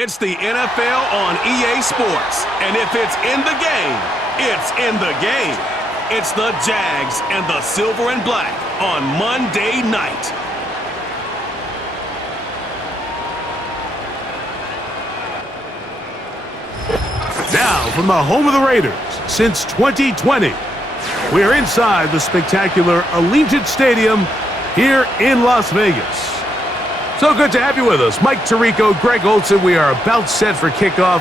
It's the NFL on EA Sports. And if it's in the game, it's in the game. It's the Jags and the Silver and Black on Monday night. Now, from the home of the Raiders since 2020, we're inside the spectacular Allegiant Stadium here in Las Vegas. So good to have you with us. Mike Tirico, Greg Olson. We are about set for kickoff.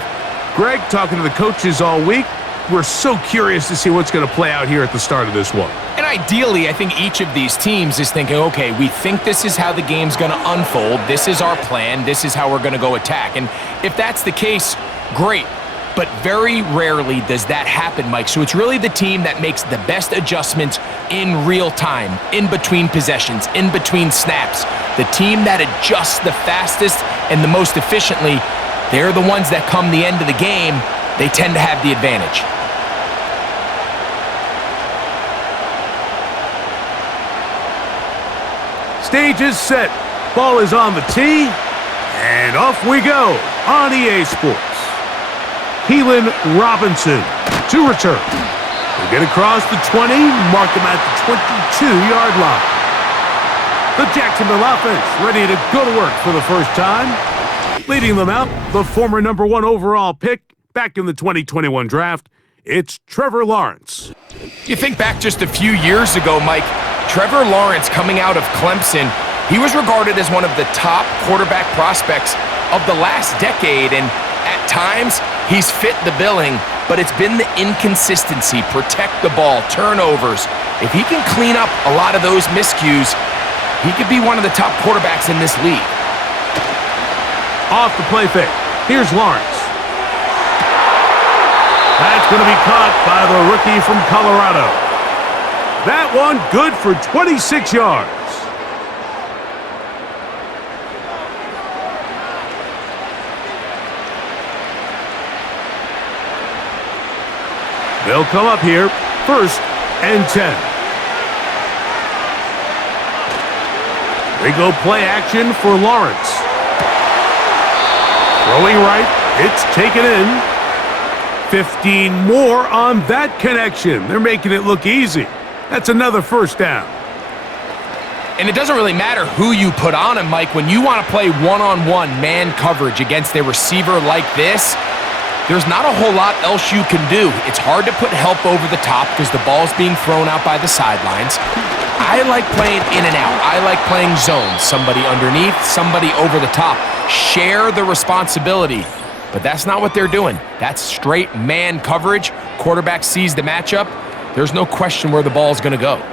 Greg, talking to the coaches all week. We're so curious to see what's going to play out here at the start of this one. And ideally, I think each of these teams is thinking, okay, we think this is how the game's going to unfold. This is our plan. This is how we're going to go attack. And if that's the case, great. But very rarely does that happen, Mike. So it's really the team that makes the best adjustments in real time, in between possessions, in between snaps. The team that adjusts the fastest and the most efficiently, they're the ones that come the end of the game, they tend to have the advantage. Stage is set. Ball is on the tee. And off we go on EA Sports. Keelan Robinson to return. They get across the 20, mark him at the 22-yard line. The Jacksonville offense ready to go to work for the first time. Leading them out, the former #1 overall pick back in the 2021 draft, it's Trevor Lawrence. You think back just a few years ago, Mike, Trevor Lawrence coming out of Clemson, he was regarded as one of the top quarterback prospects of the last decade, and at times, he's fit the billing, but it's been the inconsistency, protect the ball, turnovers. If he can clean up a lot of those miscues, he could be one of the top quarterbacks in this league. Off the play fake. Here's Lawrence. That's going to be caught by the rookie from Colorado. That one good for 26 yards. They'll come up here, 1st and 10. They go play action for Lawrence. Throwing right, it's taken in. 15 more on that connection. They're making it look easy. That's another first down. And it doesn't really matter who you put on him, Mike. When you want to play one-on-one man coverage against a receiver like this, there's not a whole lot else you can do. It's hard to put help over the top because the ball's being thrown out by the sidelines. I like playing in and out. I like playing zones. Somebody underneath, somebody over the top. Share the responsibility. But that's not what they're doing. That's straight man coverage. Quarterback sees the matchup. There's no question where the ball's going to go.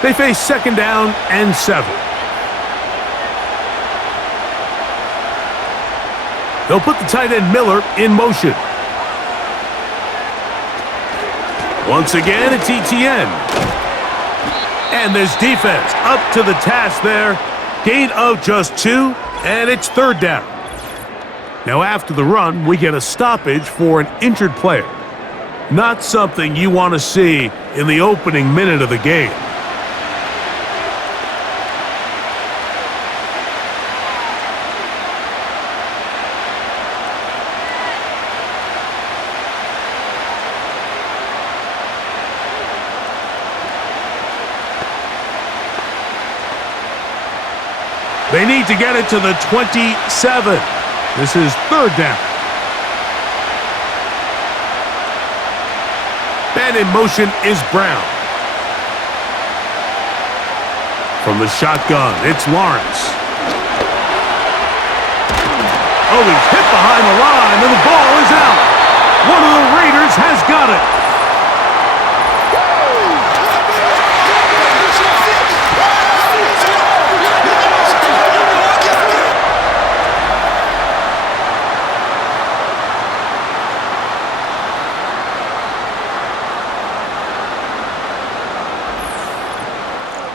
They face 2nd down and 7. They'll put the tight end Miller in motion. Once again, it's ETN. And this defense up to the task there. Gain of just 2, and it's 3rd down. Now after the run, we get a stoppage for an injured player. Not something you want to see in the opening minute of the game. They need to get it to the 27. This is 3rd down. And in motion is Brown. From the shotgun, it's Lawrence. Oh, he's hit behind the line, and the ball is out. One of the Raiders has got it.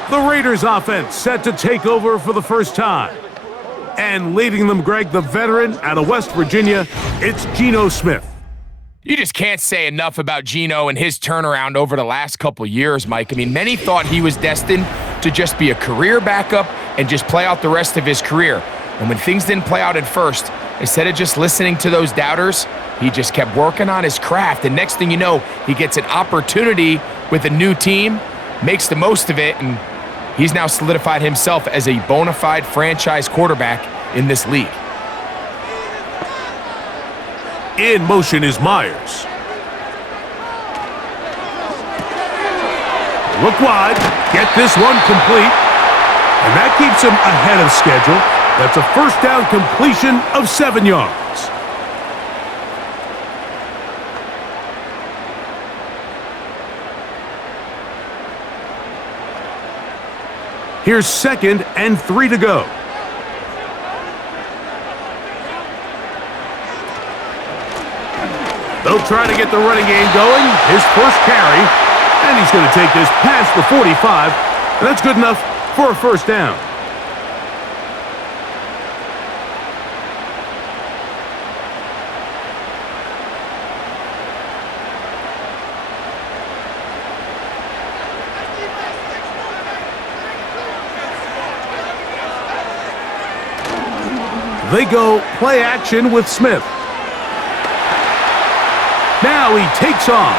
The Raiders offense set to take over for the first time. And leading them, Greg, the veteran out of West Virginia, it's Geno Smith. You just can't say enough about Geno and his turnaround over the last couple years, Mike. I mean, many thought he was destined to just be a career backup and just play out the rest of his career. And when things didn't play out at first, instead of just listening to those doubters, he just kept working on his craft. And next thing you know, he gets an opportunity with a new team, makes the most of it, and he's now solidified himself as a bona fide franchise quarterback in this league. In motion is Myers. Look wide, get this one complete, and that keeps him ahead of schedule. That's a first down completion of 7 yards. Here's 2nd and 3 to go. They'll try to get the running game going. His first carry, and he's going to take this past the 45, and that's good enough for a first down. They go play action with Smith. Now he takes off.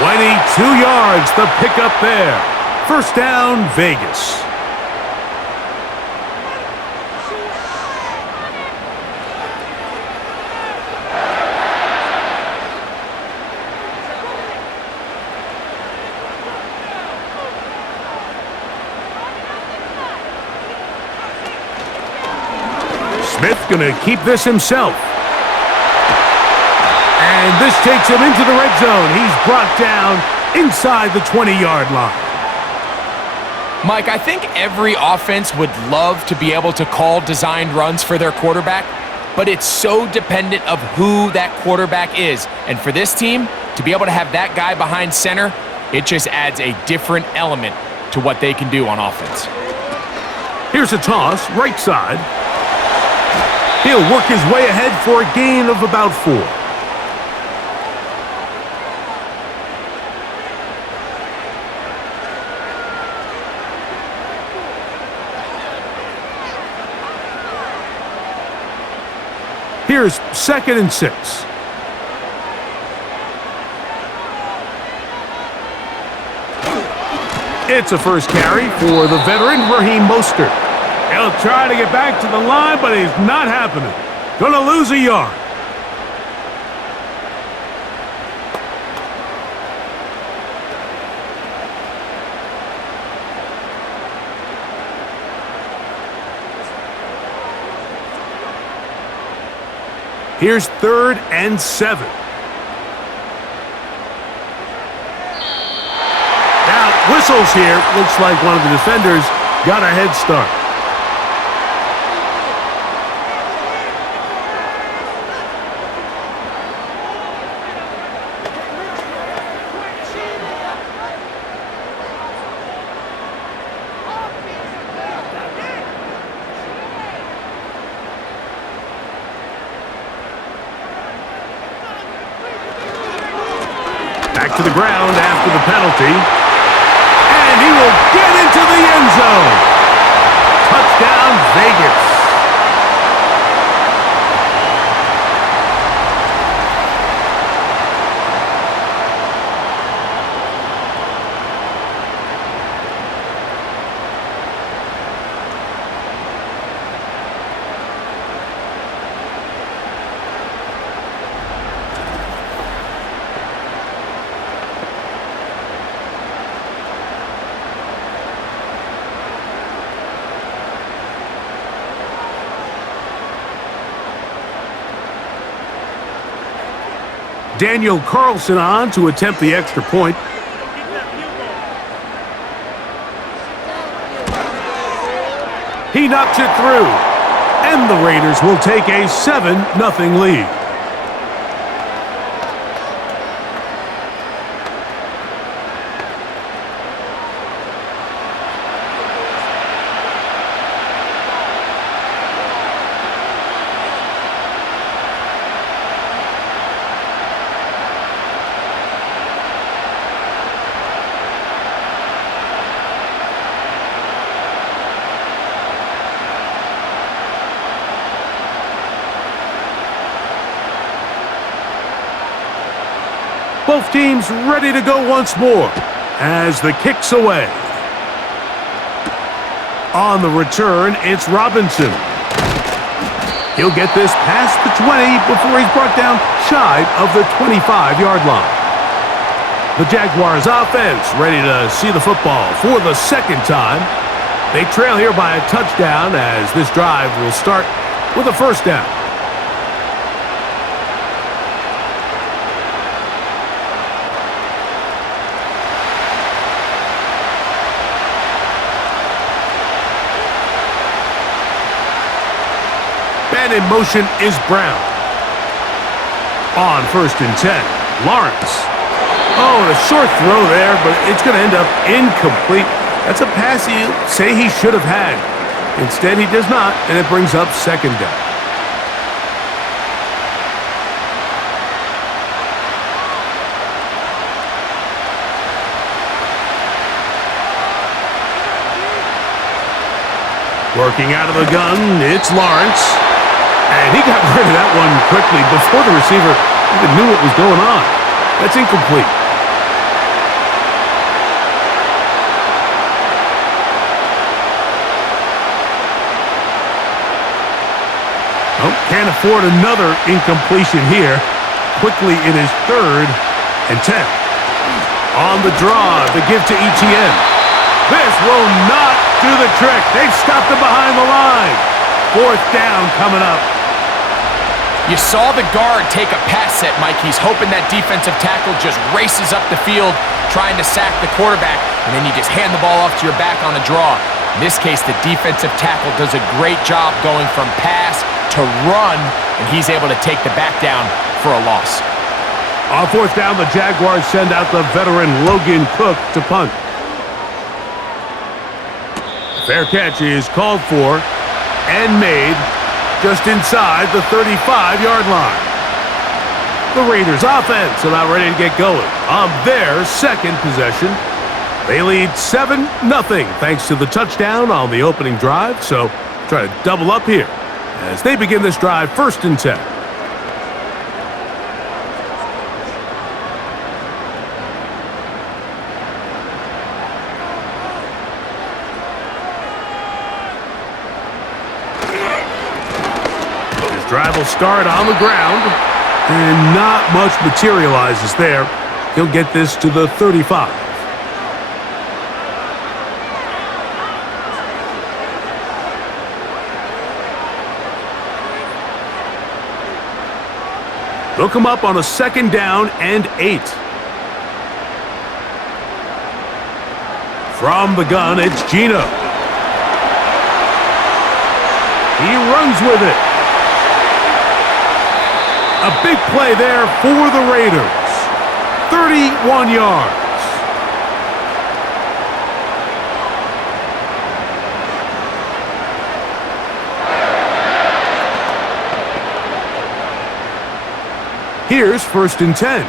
22 yards, the pickup there. First down, Vegas. Smith gonna keep this himself. And this takes him into the red zone. He's brought down inside the 20-yard line. Mike, I think every offense would love to be able to call designed runs for their quarterback, but it's so dependent of who that quarterback is. And for this team, to be able to have that guy behind center, it just adds a different element to what they can do on offense. Here's a toss, right side. He'll work his way ahead for a gain of about 4. Here's 2nd and 6. It's a first carry for the veteran, Raheem Mostert. He'll try to get back to the line, but it's not happening. Gonna lose a yard. Here's 3rd and 7. Now, whistles here. Looks like one of the defenders got a head start. Back to the ground after the penalty. And he will get into the end zone. Touchdown, Vegas. Daniel Carlson on to attempt the extra point. He knocks it through. And the Raiders will take a 7-0 lead. Both teams ready to go once more as the kick's away. On the return, it's Robinson. He'll get this past the 20 before he's brought down shy of the 25-yard line. The Jaguars offense ready to see the football for the second time. They trail here by a touchdown as this drive will start with a first down. And in motion is Brown. On 1st and 10, Lawrence. Oh, a short throw there, but it's going to end up incomplete. That's a pass you say he should have had. Instead, he does not, and it brings up second down. Working out of the gun, it's Lawrence. And he got rid of that one quickly before the receiver even knew what was going on. That's incomplete. Oh, can't afford another incompletion here. Quickly in his 3rd and 10. On the draw, the give to Etienne. This will not do the trick. They've stopped him behind the line. 4th down coming up. You saw the guard take a pass set, Mike. He's hoping that defensive tackle just races up the field trying to sack the quarterback, and then you just hand the ball off to your back on a draw. In this case, the defensive tackle does a great job going from pass to run, and he's able to take the back down for a loss. On 4th down, the Jaguars send out the veteran Logan Cook to punt. Fair catch is called for and made just inside the 35-yard line. The Raiders offense about ready to get going on their second possession. They lead 7-0 thanks to the touchdown on the opening drive, so try to double up here as they begin this drive 1st and 10. Drive will start on the ground, and not much materializes there. He'll get this to the 35. They'll come up on a 2nd down and 8. From the gun, it's Gino. He runs with it. A big play there for the Raiders. 31 yards. Here's 1st and 10.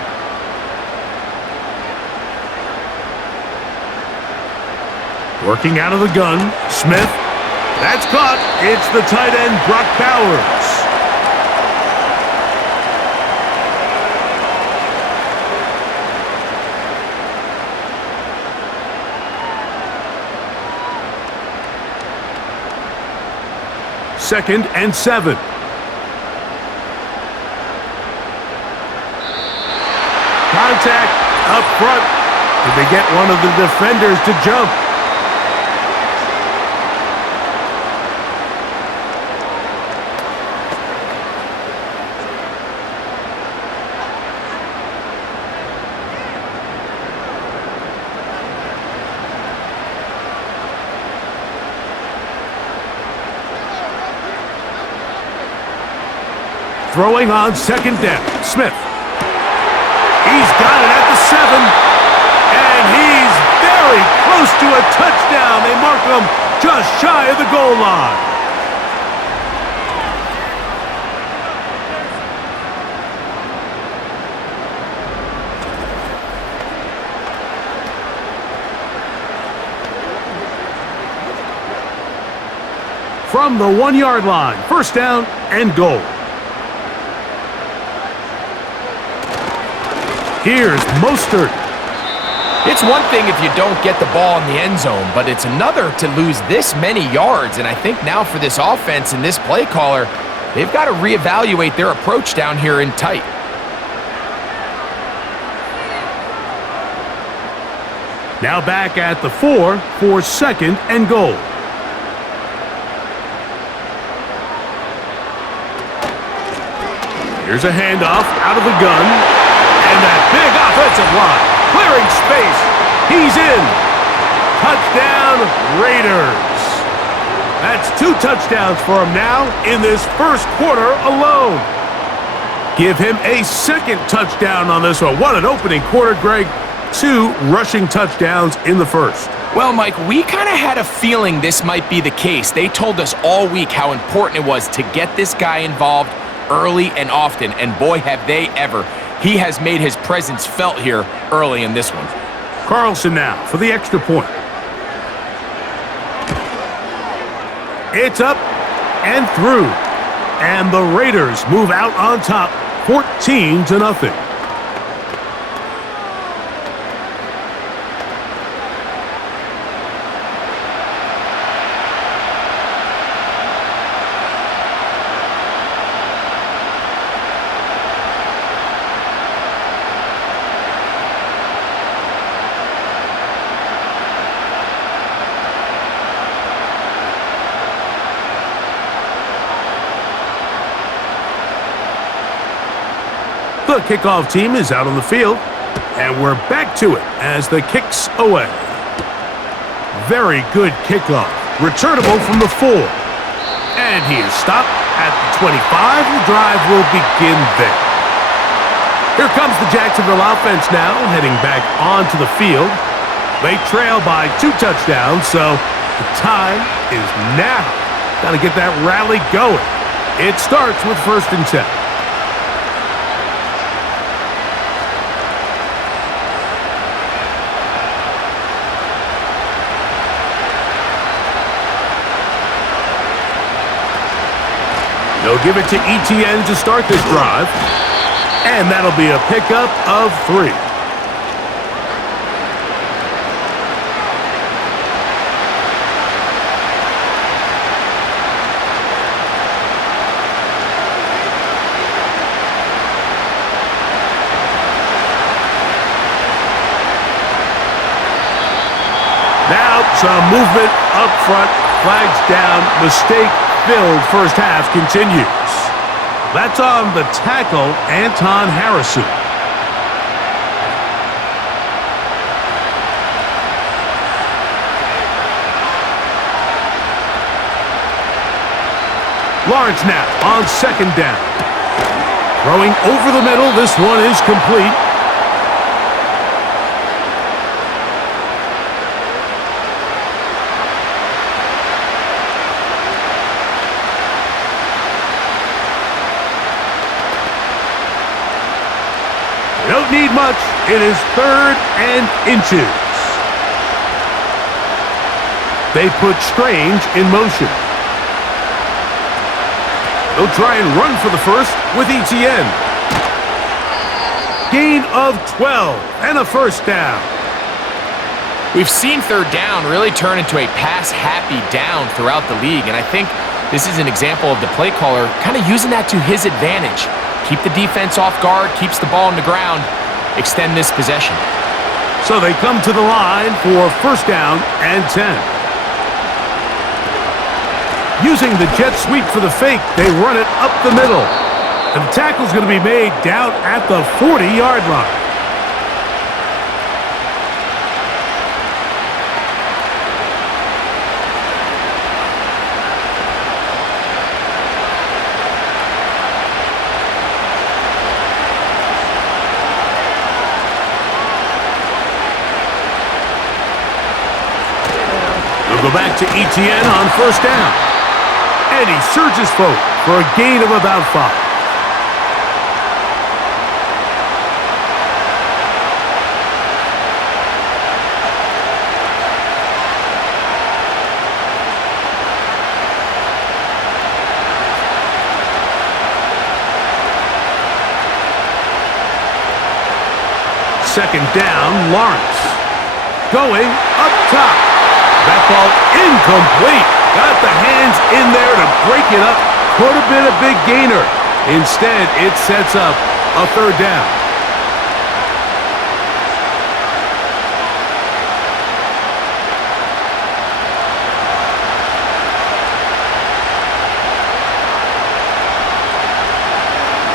Working out of the gun, Smith. That's caught. It's the tight end, Brock Bowers. Second and 7. Contact up front. Did they get one of the defenders to jump? Throwing on 2nd down, Smith. He's got it at the 7, and he's very close to a touchdown. They mark him just shy of the goal line. From the 1-yard line, 1st down and goal. Here's Mostert. It's one thing if you don't get the ball in the end zone, but it's another to lose this many yards. And I think now for this offense and this play caller, they've got to reevaluate their approach down here in tight. Now back at the 4 for 2nd and goal. Here's a handoff out of the gun. And that big offensive line. Clearing space. He's in. Touchdown, Raiders. That's 2 touchdowns for him now in this first quarter alone. Give him a 2nd touchdown on this one. What an opening quarter, Greg. 2 rushing touchdowns in the first. Well, Mike, we kind of had a feeling this might be the case. They told us all week how important it was to get this guy involved early and often, and boy, have they ever. He has made his presence felt here early in this one. Carlson now for the extra point. It's up and through, and the Raiders move out on top 14-0. The kickoff team is out on the field, and we're back to it as the kick's away. Very good kickoff. Returnable from the 4. And he is stopped at the 25. The drive will begin there. Here comes the Jacksonville offense now, heading back onto the field. They trail by 2 touchdowns, so the time is now. Got to get that rally going. It starts with 1st and 10. They'll give it to Etienne to start this drive. And that'll be a pickup of 3. Now some movement up front. Flags down. Mistake filled first half continues. That's on the tackle, Anton Harrison. Lawrence now on 2nd down. Throwing over the middle. This one is complete. Don't need much. It is 3rd and inches. They put Strange in motion. They'll try and run for the first with Etienne. Gain of 12 and a 1st down. We've seen 3rd down really turn into a pass-happy down throughout the league, and I think this is an example of the play caller kind of using that to his advantage. Keep the defense off guard, keeps the ball on the ground, extend this possession. So they come to the line for 1st down and 10. Using the jet sweep for the fake, they run it up the middle. And the tackle's going to be made down at the 40-yard line. Go back to Etienne on 1st down. And he surges forward for a gain of about 5. second down, Lawrence. Going up top. That ball incomplete. Got the hands in there to break it up. Could have been a big gainer. Instead, it sets up a third down.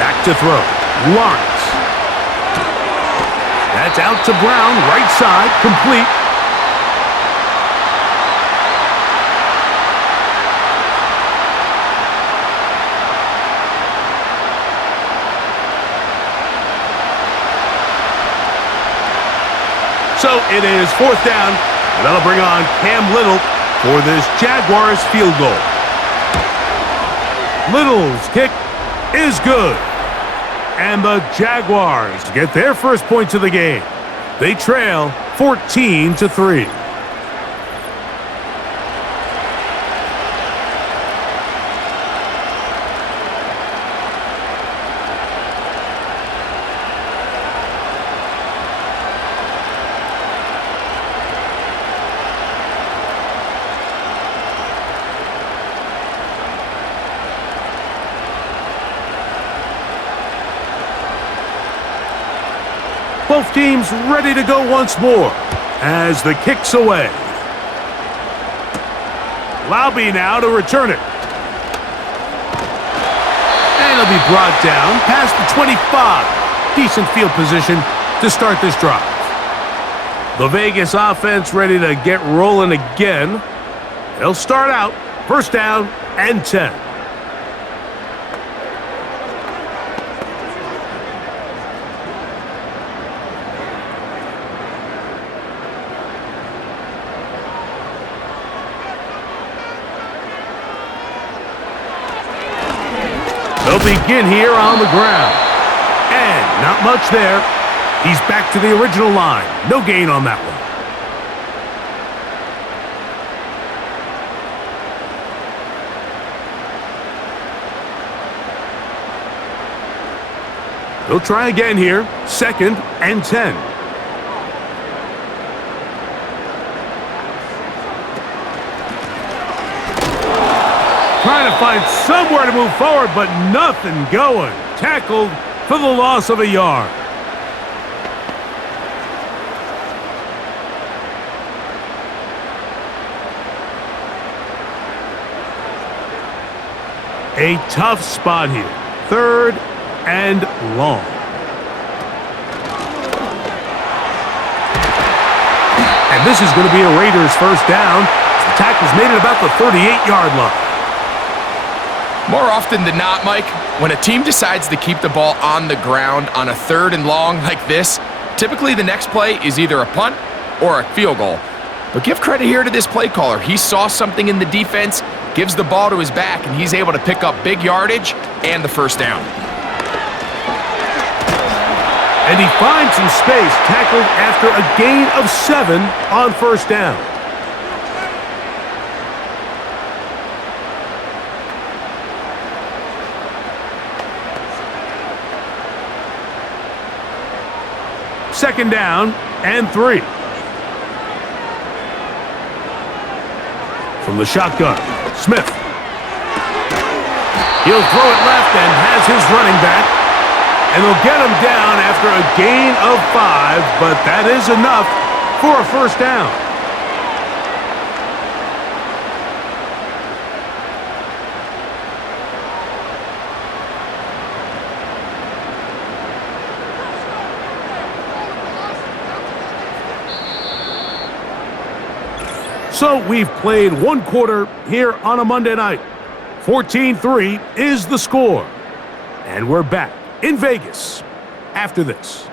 Back to throw. Lawrence. That's out to Brown, right side, complete. So it is fourth down, and that'll bring on Cam Little for this Jaguars field goal. Little's kick is good. And the Jaguars get their first points of the game. They trail 14-3. Both teams ready to go once more as the kick's away. Laube now to return it. And it'll be brought down past the 25. Decent field position to start this drive. The Vegas offense ready to get rolling again. They'll start out first down and 10. They'll begin here on the ground. And not much there. He's back to the original line. No gain on that one. They'll try again here. Second and 10. Trying to find somewhere to move forward, but nothing going. Tackled for the loss of a yard. A tough spot here. Third and long. And this is going to be a Raiders first down. The tackle's made at about the 38-yard line. More often than not, Mike, when a team decides to keep the ball on the ground on a third and long like this, typically the next play is either a punt or a field goal. But give credit here to this play caller. He saw something in the defense, gives the ball to his back, and he's able to pick up big yardage and the first down. And he finds some space, tackled after a gain of 7 on first down. Second down and 3. From the shotgun, Smith. He'll throw it left and has his running back. And they'll get him down after a gain of 5, but that is enough for a first down. So we've played one quarter here on a Monday night. 14-3 is the score. And we're back in Vegas after this.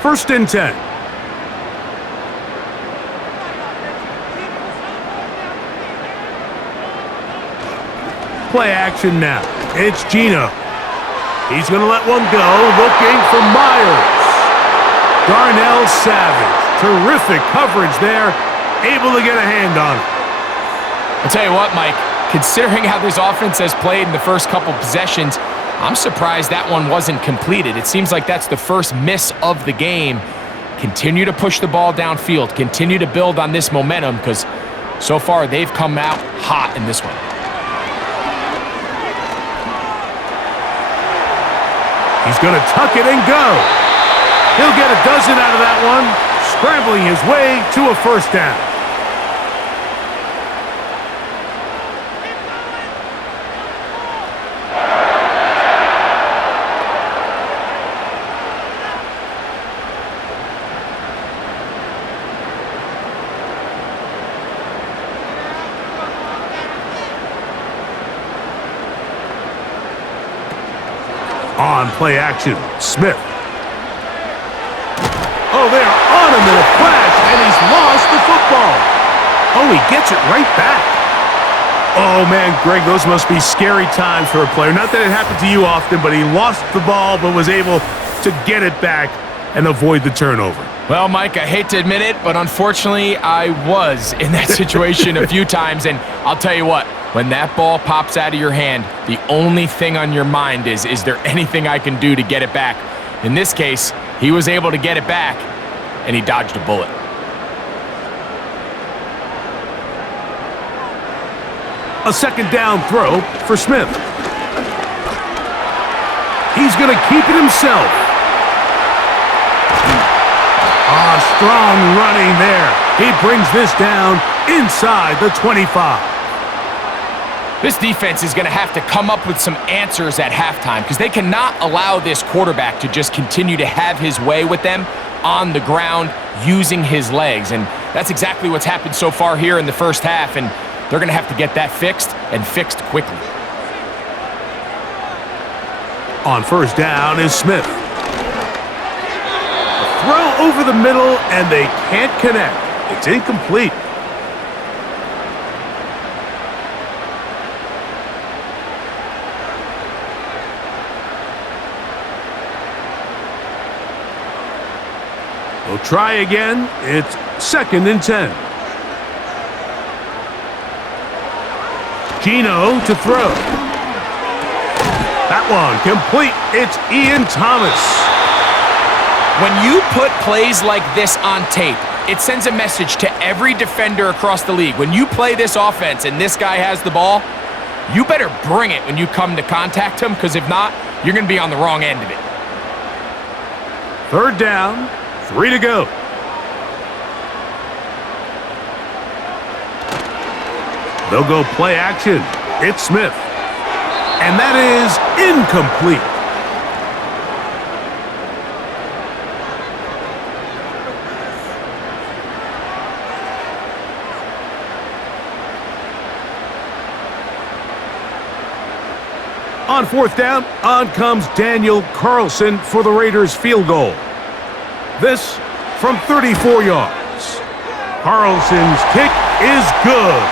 First and 10. Play action now. It's Gino. He's going to let one go, looking for Myers. Darnell Savage. Terrific coverage there. Able to get a hand on it. I'll tell you what, Mike. considering how this offense has played in the first couple possessions, I'm surprised that one wasn't completed. It seems like that's the first miss of the game. Continue to push the ball downfield. Continue to build on this momentum because so far they've come out hot in this one. He's going to tuck it and go. He'll get a dozen out of that one, scrambling his way to a first down. On play action, Smith. Oh, they are on him in a flash, and he's lost the football. Oh, he gets it right back. Oh, man, Greg, those must be scary times for a player. Not that it happened to you often, but he lost the ball but was able to get it back and avoid the turnover. Well, Mike, I hate to admit it, but unfortunately, I was in that situation a few times, and I'll tell you what, when that ball pops out of your hand, the only thing on your mind is there anything I can do to get it back? In this case, he was able to get it back, and he dodged a bullet. A second down throw for Smith. He's going to keep it himself. Strong running there. He brings this down inside the 25. This defense is going to have to come up with some answers at halftime because they cannot allow this quarterback to just continue to have his way with them on the ground using his legs. And that's exactly what's happened so far here in the first half, and they're going to have to get that fixed and fixed quickly. On first down is Smith. Throw over the middle, and they can't connect. It's incomplete. We'll try again. It's 2nd and 10. Gino to throw. That one complete. It's Ian Thomas. When you put plays like this on tape, it sends a message to every defender across the league. When you play this offense and this guy has the ball, you better bring it when you come to contact him, because if not, you're going to be on the wrong end of it. 3rd down, 3 to go. They'll go play action. It's Smith. And that is incomplete. On 4th down, on comes Daniel Carlson for the Raiders field goal. This from 34 yards. Carlson's kick is good.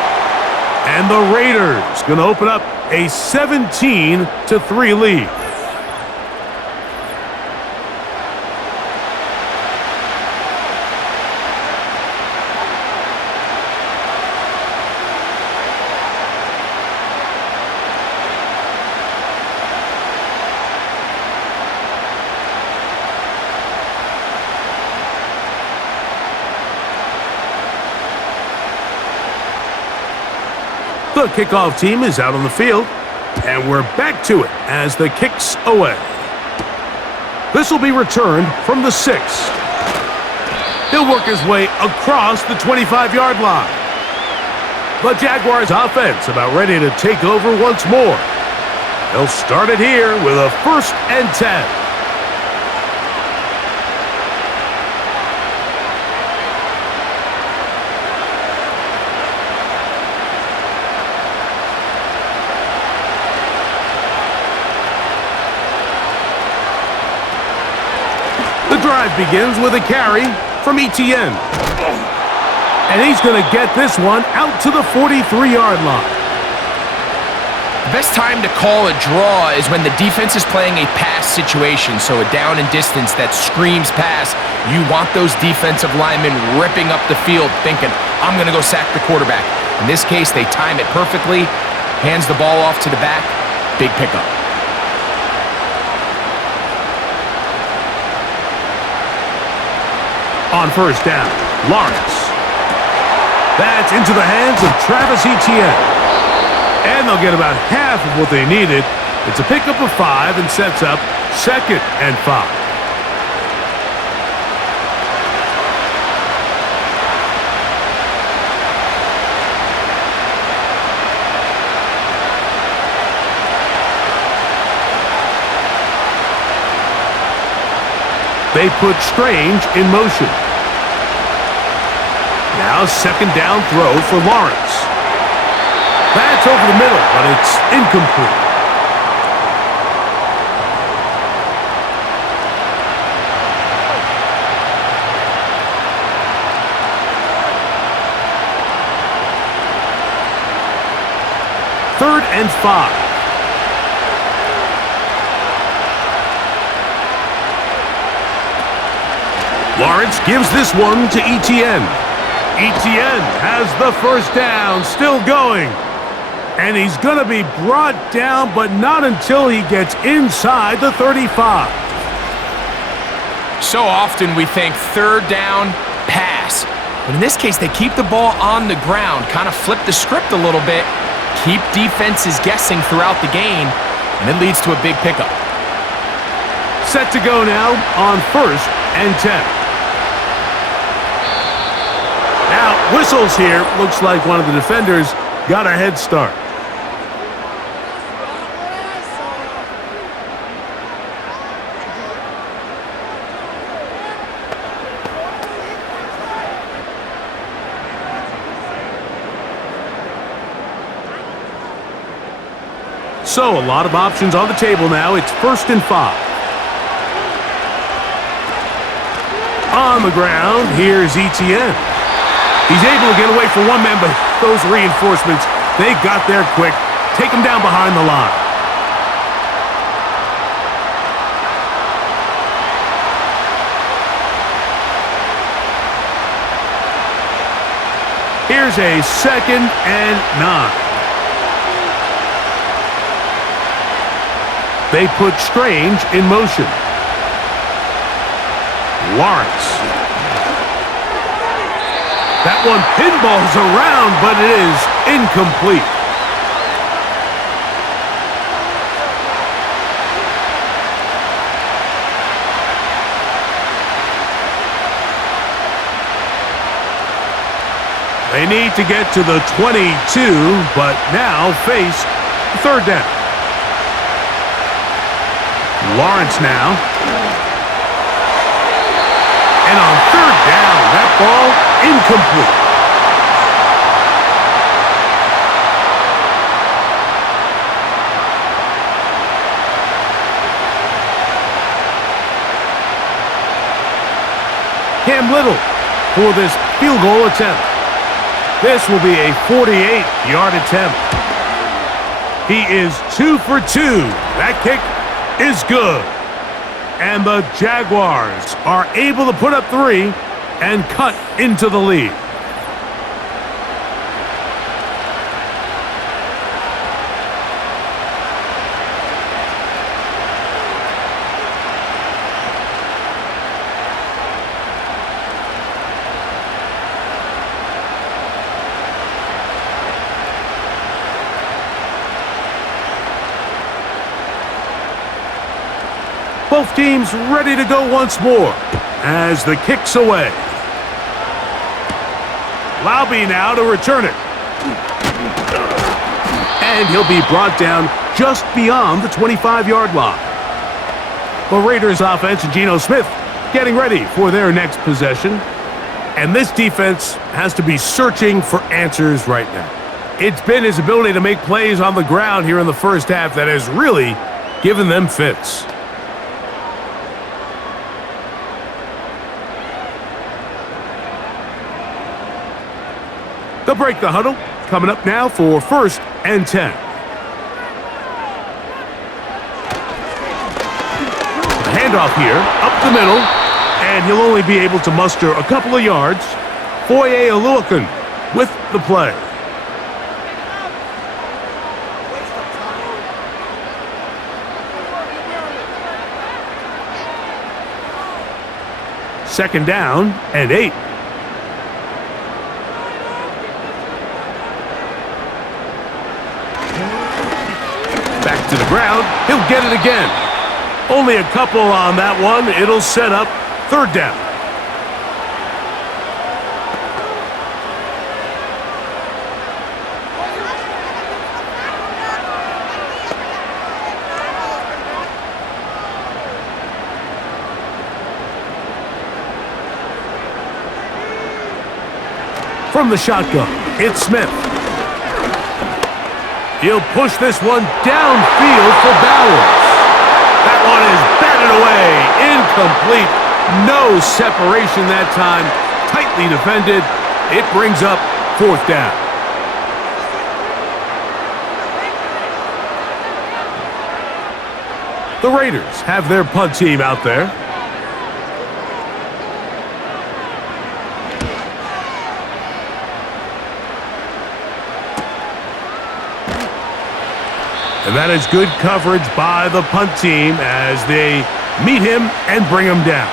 And the Raiders going to open up a 17-3 lead. The kickoff team is out on the field, and we're back to it as the kick's away. This will be returned from the 6. He'll work his way across the 25-yard line. The Jaguars offense about ready to take over once more. They'll start it here with a 1st and 10. Drive begins with a carry from Etienne. And he's going to get this one out to the 43-yard line. The best time to call a draw is when the defense is playing a pass situation, so a down and distance that screams pass. You want those defensive linemen ripping up the field thinking, I'm going to go sack the quarterback. In this case, they time it perfectly. Hands the ball off to the back. Big pickup. On first down, Lawrence. That's into the hands of Travis Etienne. And they'll get about half of what they needed. It's a pickup of 5 and sets up 2nd and 5. They put Strange in motion. Now 2nd down throw for Lawrence. That's over the middle, but it's incomplete. Third and 5. Lawrence gives this one to Etienne. Etienne has the first down, still going. And he's going to be brought down, but not until he gets inside the 35. So often we think 3rd down, pass. But in this case, they keep the ball on the ground, kind of flip the script a little bit, keep defenses guessing throughout the game, and it leads to a big pickup. Set to go now on 1st and 10. Now, whistles here. Looks like one of the defenders got a head start. So, a lot of options on the table now. It's 1st and 5. On the ground, here's Etienne. He's able to get away from one man, but those reinforcements, they got there quick. Take him down behind the line. Here's a 2nd and 9. They put Strange in motion. Lawrence. That one pinballs around, but it is incomplete. They need to get to the 22, but now face 3rd down. Lawrence now. And on 3rd down, that ball incomplete. Cam Little for this field goal attempt. This will be a 48-yard attempt. He is 2 for 2. That kick is good. And the Jaguars are able to put up 3 and cut into the lead. Both teams ready to go once more as the kick's away. Laube now to return it. And he'll be brought down just beyond the 25-yard line. The Raiders offense and Geno Smith getting ready for their next possession. And this defense has to be searching for answers right now. It's been his ability to make plays on the ground here in the first half that has really given them fits. They'll break the huddle. Coming up now for 1st and 10. The handoff here, up the middle, and he'll only be able to muster a couple of yards. Foye Oluokun with the play. Second down and 8. Back to the ground. He'll get it again. Only a couple on that one. It'll set up third down. From the shotgun, it's Smith. He'll push this one downfield for Bowers. That one is batted away, incomplete. No separation that time, tightly defended. It brings up fourth down. The Raiders have their punt team out there. And that is good coverage by the punt team as they meet him and bring him down.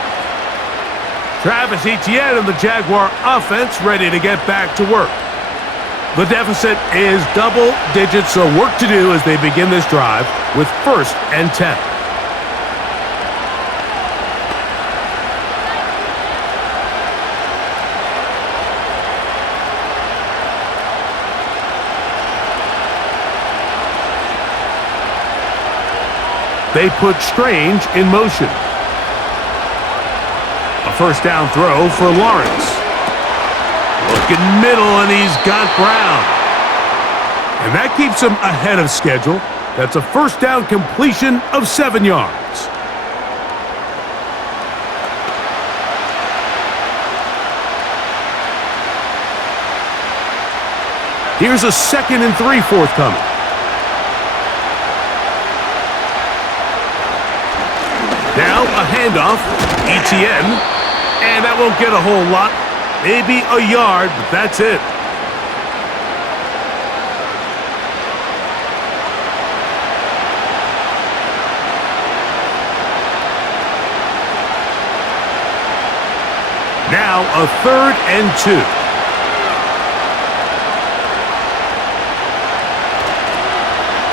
Travis Etienne and the Jaguar offense ready to get back to work. The deficit is double digits, so work to do as they begin this drive with 1st and 10. They put Strange in motion. A first down throw for Lawrence. Looking middle, and he's got Brown. And that keeps him ahead of schedule. That's a first down completion of 7 yards. Here's a 2nd and 3 forthcoming. Now a handoff, Etienne, and that won't get a whole lot, maybe a yard, but that's it. Now a 3rd and 2.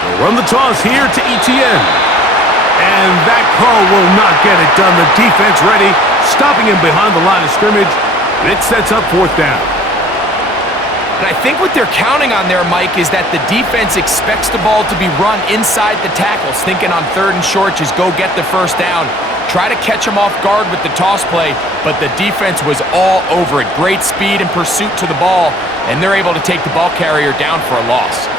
They'll run the toss here to Etienne. And that call will not get it done. The defense ready, stopping him behind the line of scrimmage. And it sets up 4th down. And I think what they're counting on there, Mike, is that the defense expects the ball to be run inside the tackles, thinking on 3rd and short, just go get the first down. Try to catch him off guard with the toss play, but the defense was all over it. Great speed and pursuit to the ball, and they're able to take the ball carrier down for a loss.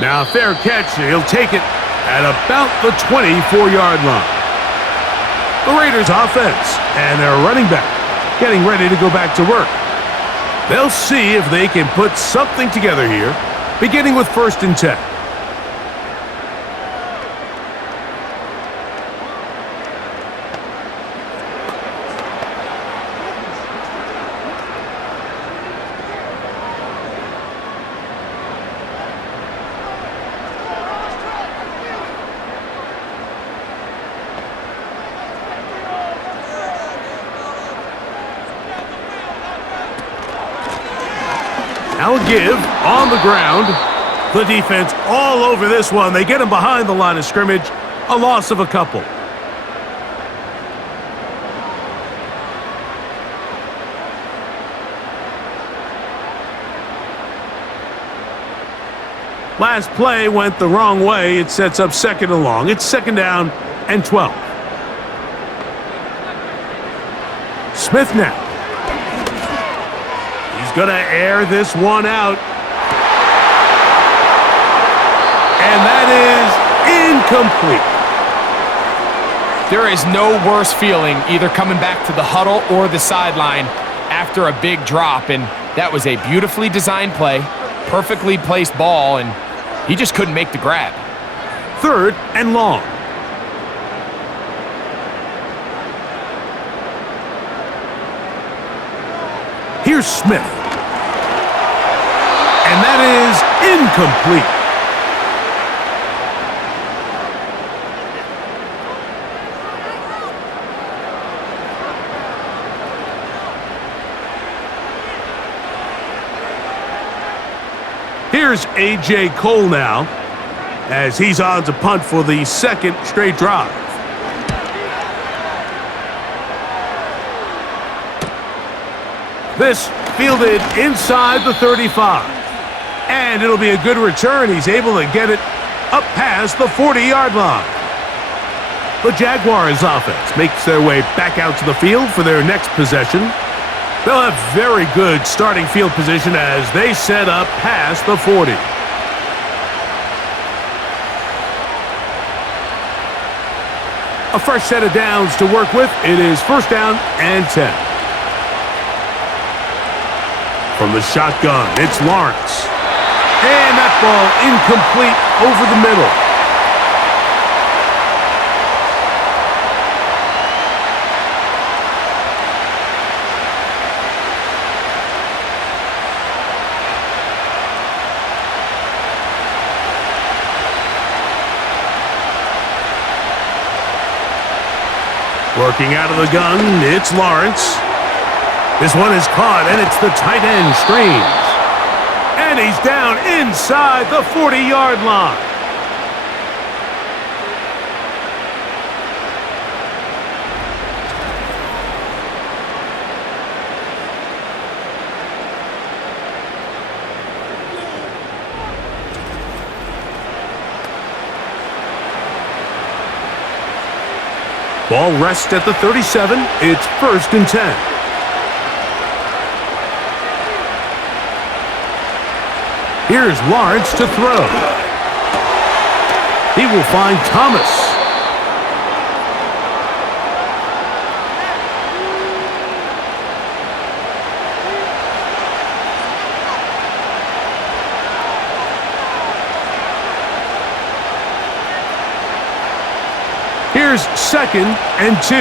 Now a fair catch, he'll take it at about the 24-yard line. The Raiders offense and their running back getting ready to go back to work. They'll see if they can put something together here, beginning with 1st and 10. Now a give on the ground. The defense all over this one. They get him behind the line of scrimmage. A loss of a couple. Last play went the wrong way. It sets up 2nd and long. It's 2nd down and 12. Smith now. He's going to air this one out. And that is incomplete. There is no worse feeling either coming back to the huddle or the sideline after a big drop. And that was a beautifully designed play, perfectly placed ball, and he just couldn't make the grab. 3rd and long. Here's Smith. And that is incomplete. Here's A.J. Cole now, as he's on to punt for the second straight drive. This fielded inside the 35. And it'll be a good return. He's able to get it up past the 40-yard line. The Jaguars offense makes their way back out to the field for their next possession. They'll have very good starting field position as they set up past the 40. A fresh set of downs to work with. It is first down and 10. From the shotgun, it's Lawrence. And that ball incomplete over the middle. Working out of the gun, it's Lawrence. This one is caught, and it's the tight end, Strange. And he's down inside the 40-yard line. Ball rests at the 37. It's first and 10. Here's Lawrence to throw. He will find Thomas. Here's second and 2.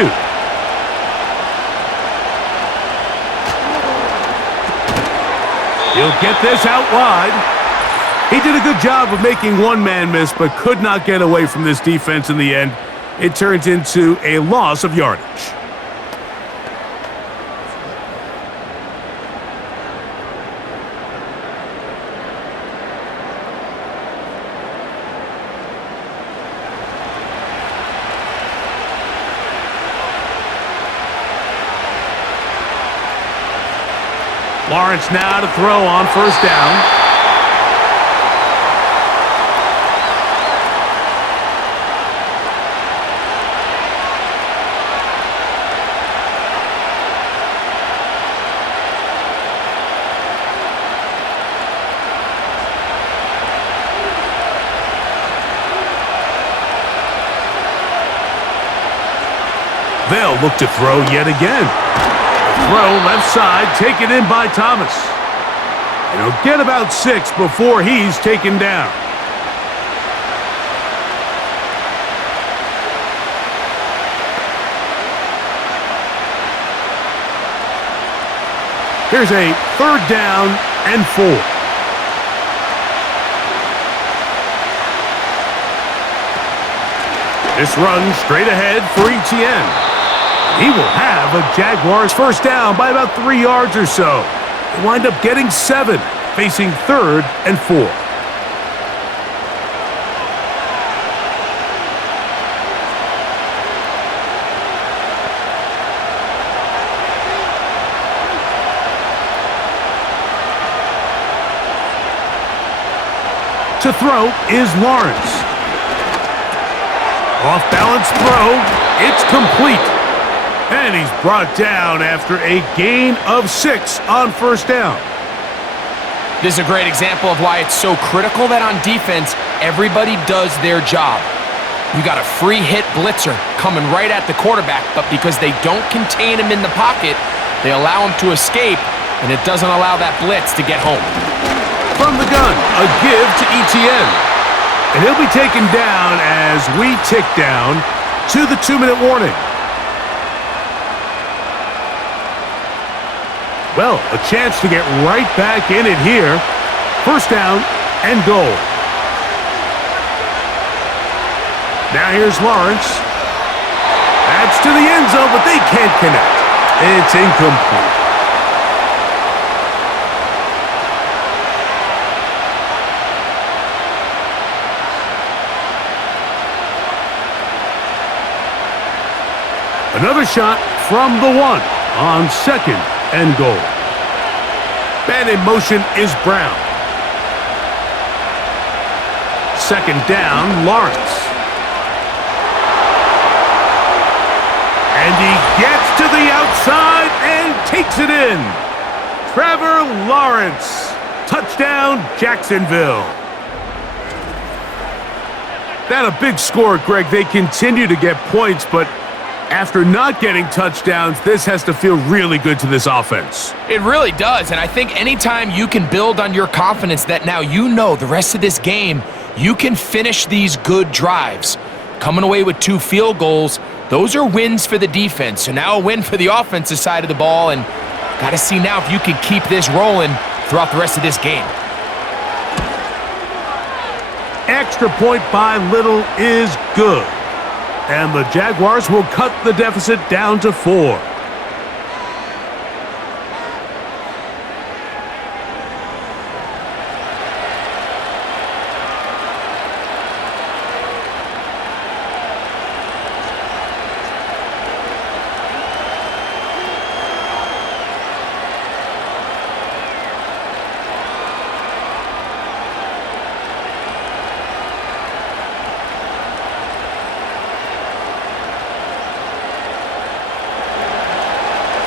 He'll get this out wide. He did a good job of making one man miss, but could not get away from this defense in the end. It turns into a loss of yardage. Lawrence now to throw on first down. They'll look to throw yet again. Throw left side, taken in by Thomas. And he'll get about 6 before he's taken down. Here's a third down and 4. This run straight ahead for ETN. He will have a Jaguars first down by about 3 yards or so. They wind up getting 7, facing third and 4. To throw is Lawrence. Off balance throw. It's complete. And he's brought down after a gain of 6 on first down. This is a great example of why it's so critical that on defense, everybody does their job. You got a free hit blitzer coming right at the quarterback, but because they don't contain him in the pocket, they allow him to escape, and it doesn't allow that blitz to get home. From the gun, a give to ETN. And he'll be taken down as we tick down to the 2-minute warning. Well, a chance to get right back in it here. First down and goal. Now here's Lawrence. That's to the end zone, but they can't connect. It's incomplete. Another shot from the 1 on 2nd and goal. Man in motion is Brown. 2nd down, Lawrence. And he gets to the outside and takes it in. Trevor Lawrence. Touchdown, Jacksonville. That a big score, Greg. They continue to get points, but after not getting touchdowns, this has to feel really good to this offense. It really does, and I think anytime you can build on your confidence that now you know the rest of this game, you can finish these good drives. Coming away with 2 field goals, those are wins for the defense. So now a win for the offensive side of the ball, and got to see now if you can keep this rolling throughout the rest of this game. Extra point by Little is good. And the Jaguars will cut the deficit down to 4.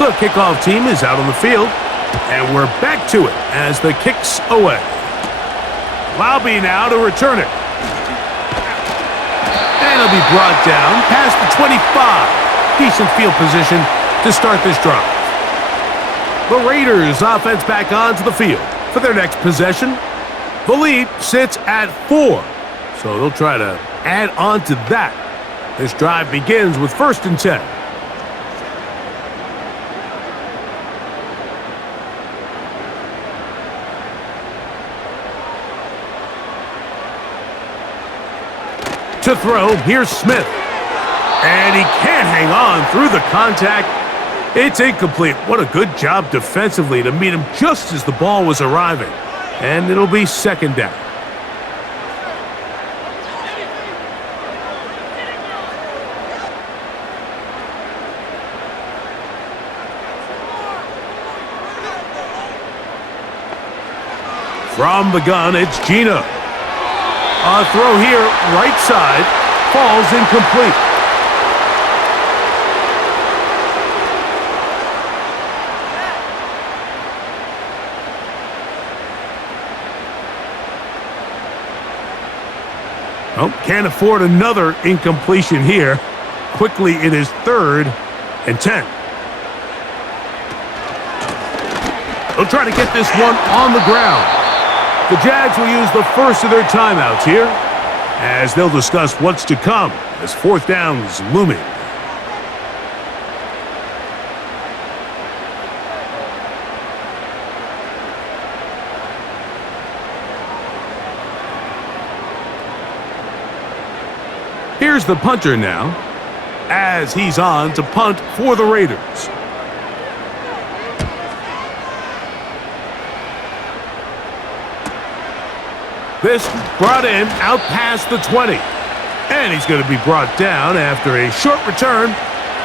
The kickoff team is out on the field, and we're back to it as the kick's away. Lobby now to return it. And it'll be brought down past the 25. Decent field position to start this drive. The Raiders offense back onto the field for their next possession. The lead sits at 4, so they'll try to add on to that. This drive begins with 1st and 10. To throw, here's Smith. And he can't hang on through the contact. It's incomplete. What a good job defensively to meet him just as the ball was arriving. And it'll be 2nd down. From the gun, it's Gina. A throw here, right side, falls incomplete. Oh, can't afford another incompletion here. Quickly, it is 3rd and 10. They'll try to get this one on the ground. The Jags will use the first of their timeouts here as they'll discuss what's to come as 4th down is looming. Here's the punter now as he's on to punt for the Raiders. This brought in out past the 20. And he's going to be brought down after a short return.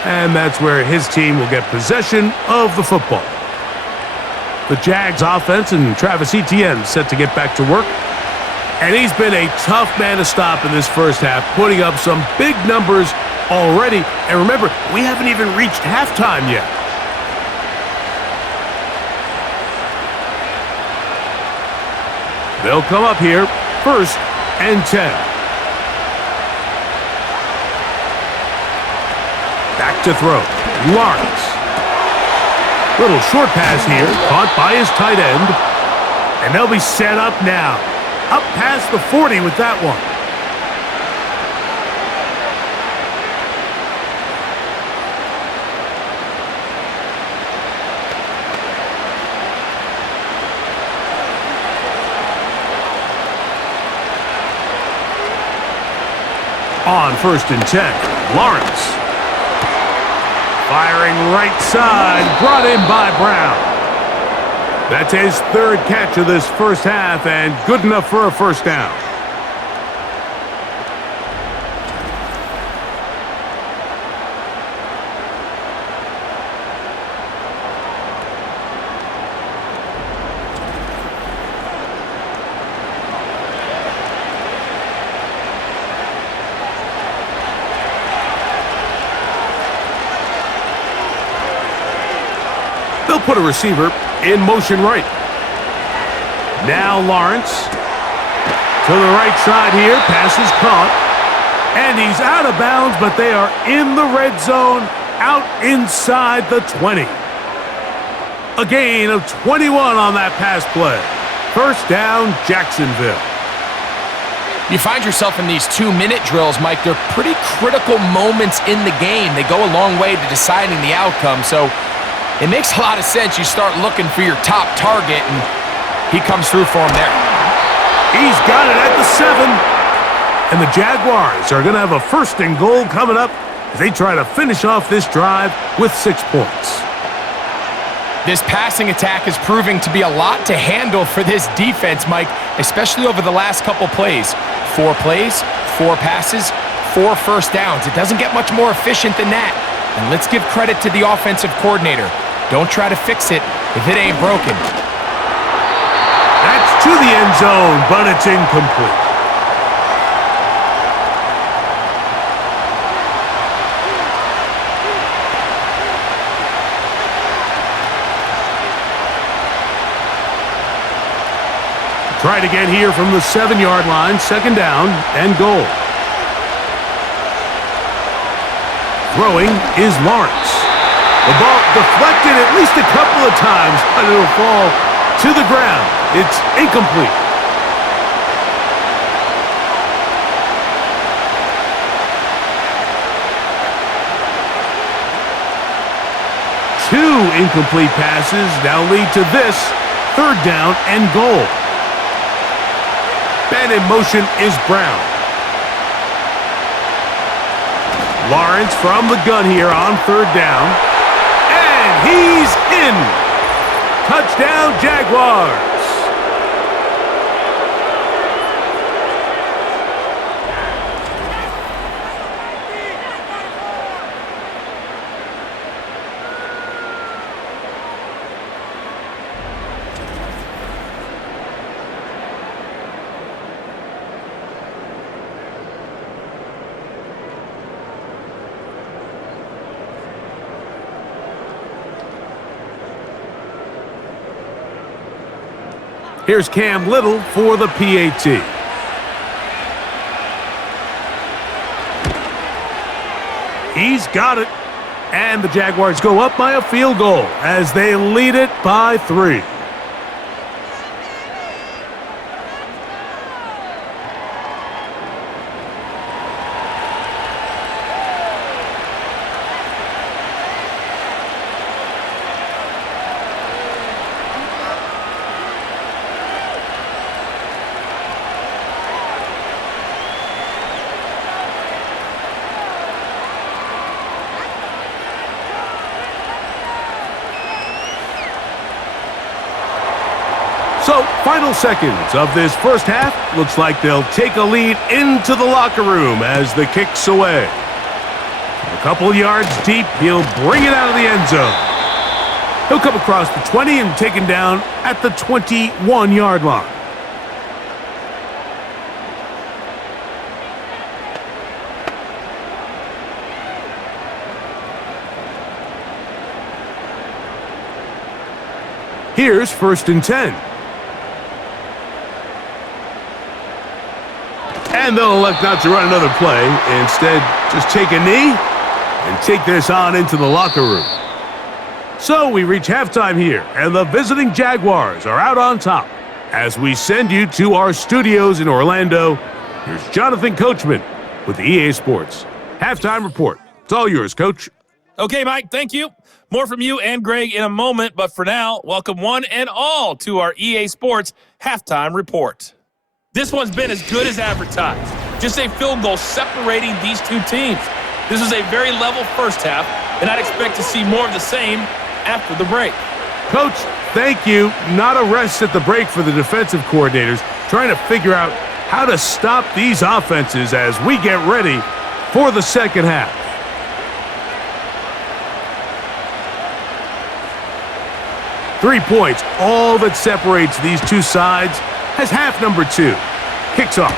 And that's where his team will get possession of the football. The Jags offense and Travis Etienne set to get back to work. And he's been a tough man to stop in this first half, putting up some big numbers already. And remember, we haven't even reached halftime yet. They'll come up here, 1st and 10. Back to throw. Lawrence. Little short pass here, caught by his tight end. And they'll be set up now. Up past the 40 with that one. On 1st and 10, Lawrence. Firing right side, brought in by Brown. That's his 3rd catch of this first half and good enough for a 1st down. put a receiver in motion right. Now Lawrence to the right side here. Pass is caught. And he's out of bounds, but they are in the red zone, out inside the 20. A gain of 21 on that pass play. First down, Jacksonville. You find yourself in these 2-minute drills, Mike. They're pretty critical moments in the game. They go a long way to deciding the outcome, so it makes a lot of sense. You start looking for your top target, and he comes through for him there. He's got it at the 7. And the Jaguars are going to have a 1st and goal coming up as they try to finish off this drive with 6 points. This passing attack is proving to be a lot to handle for this defense, Mike, especially over the last couple plays. 4 plays, 4 passes, 4 first downs. It doesn't get much more efficient than that. And let's give credit to the offensive coordinator. Don't try to fix it if it ain't broken. That's to the end zone, but it's incomplete. Tried again here from the 7-yard line, 2nd down and goal. Throwing is Lawrence. The ball deflected at least a couple of times, but it'll fall to the ground. It's incomplete. Two incomplete passes now lead to this 3rd down and goal. And in motion is Brown. Lawrence from the gun here on 3rd down. And he's in. Touchdown, Jaguars. Here's Cam Little for the PAT. He's got it. And the Jaguars go up by a field goal as they lead it by 3. So, final seconds of this first half. Looks like they'll take a lead into the locker room as the kick's away. A couple yards deep, he'll bring it out of the end zone. He'll come across the 20 and taken down at the 21-yard line. Here's 1st and 10. And they'll elect not to run another play. Instead, just take a knee and take this on into the locker room. So we reach halftime here, and the visiting Jaguars are out on top. As we send you to our studios in Orlando, here's Jonathan Coachman with the EA Sports Halftime Report. It's all yours, Coach. Okay, Mike, thank you. More from you and Greg in a moment, but for now, welcome one and all to our EA Sports Halftime Report. This one's been as good as advertised. Just a field goal separating these two teams. This was a very level first half, and I'd expect to see more of the same after the break. Coach, thank you. Not a rest at the break for the defensive coordinators, trying to figure out how to stop these offenses as we get ready for the second half. Three points, all that separates these two sides as half number 2 kicks off.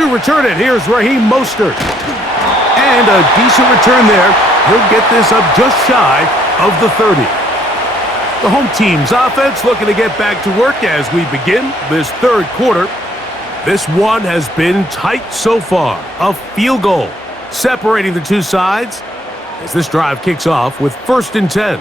To return it, here's Raheem Mostert. And a decent return there. He'll get this up just shy of the 30. The home team's offense looking to get back to work as we begin this third quarter. This one has been tight so far. A field goal separating the two sides as this drive kicks off with 1st and 10.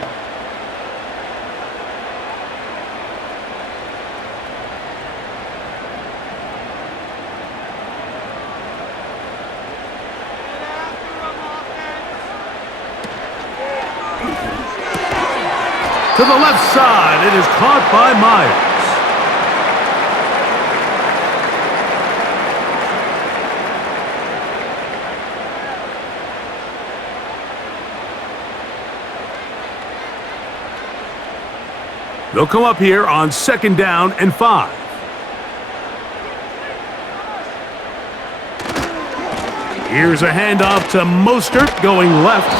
To the left side, it is caught by Myers. They'll come up here on 2nd down and 5. Here's a handoff to Mostert going left,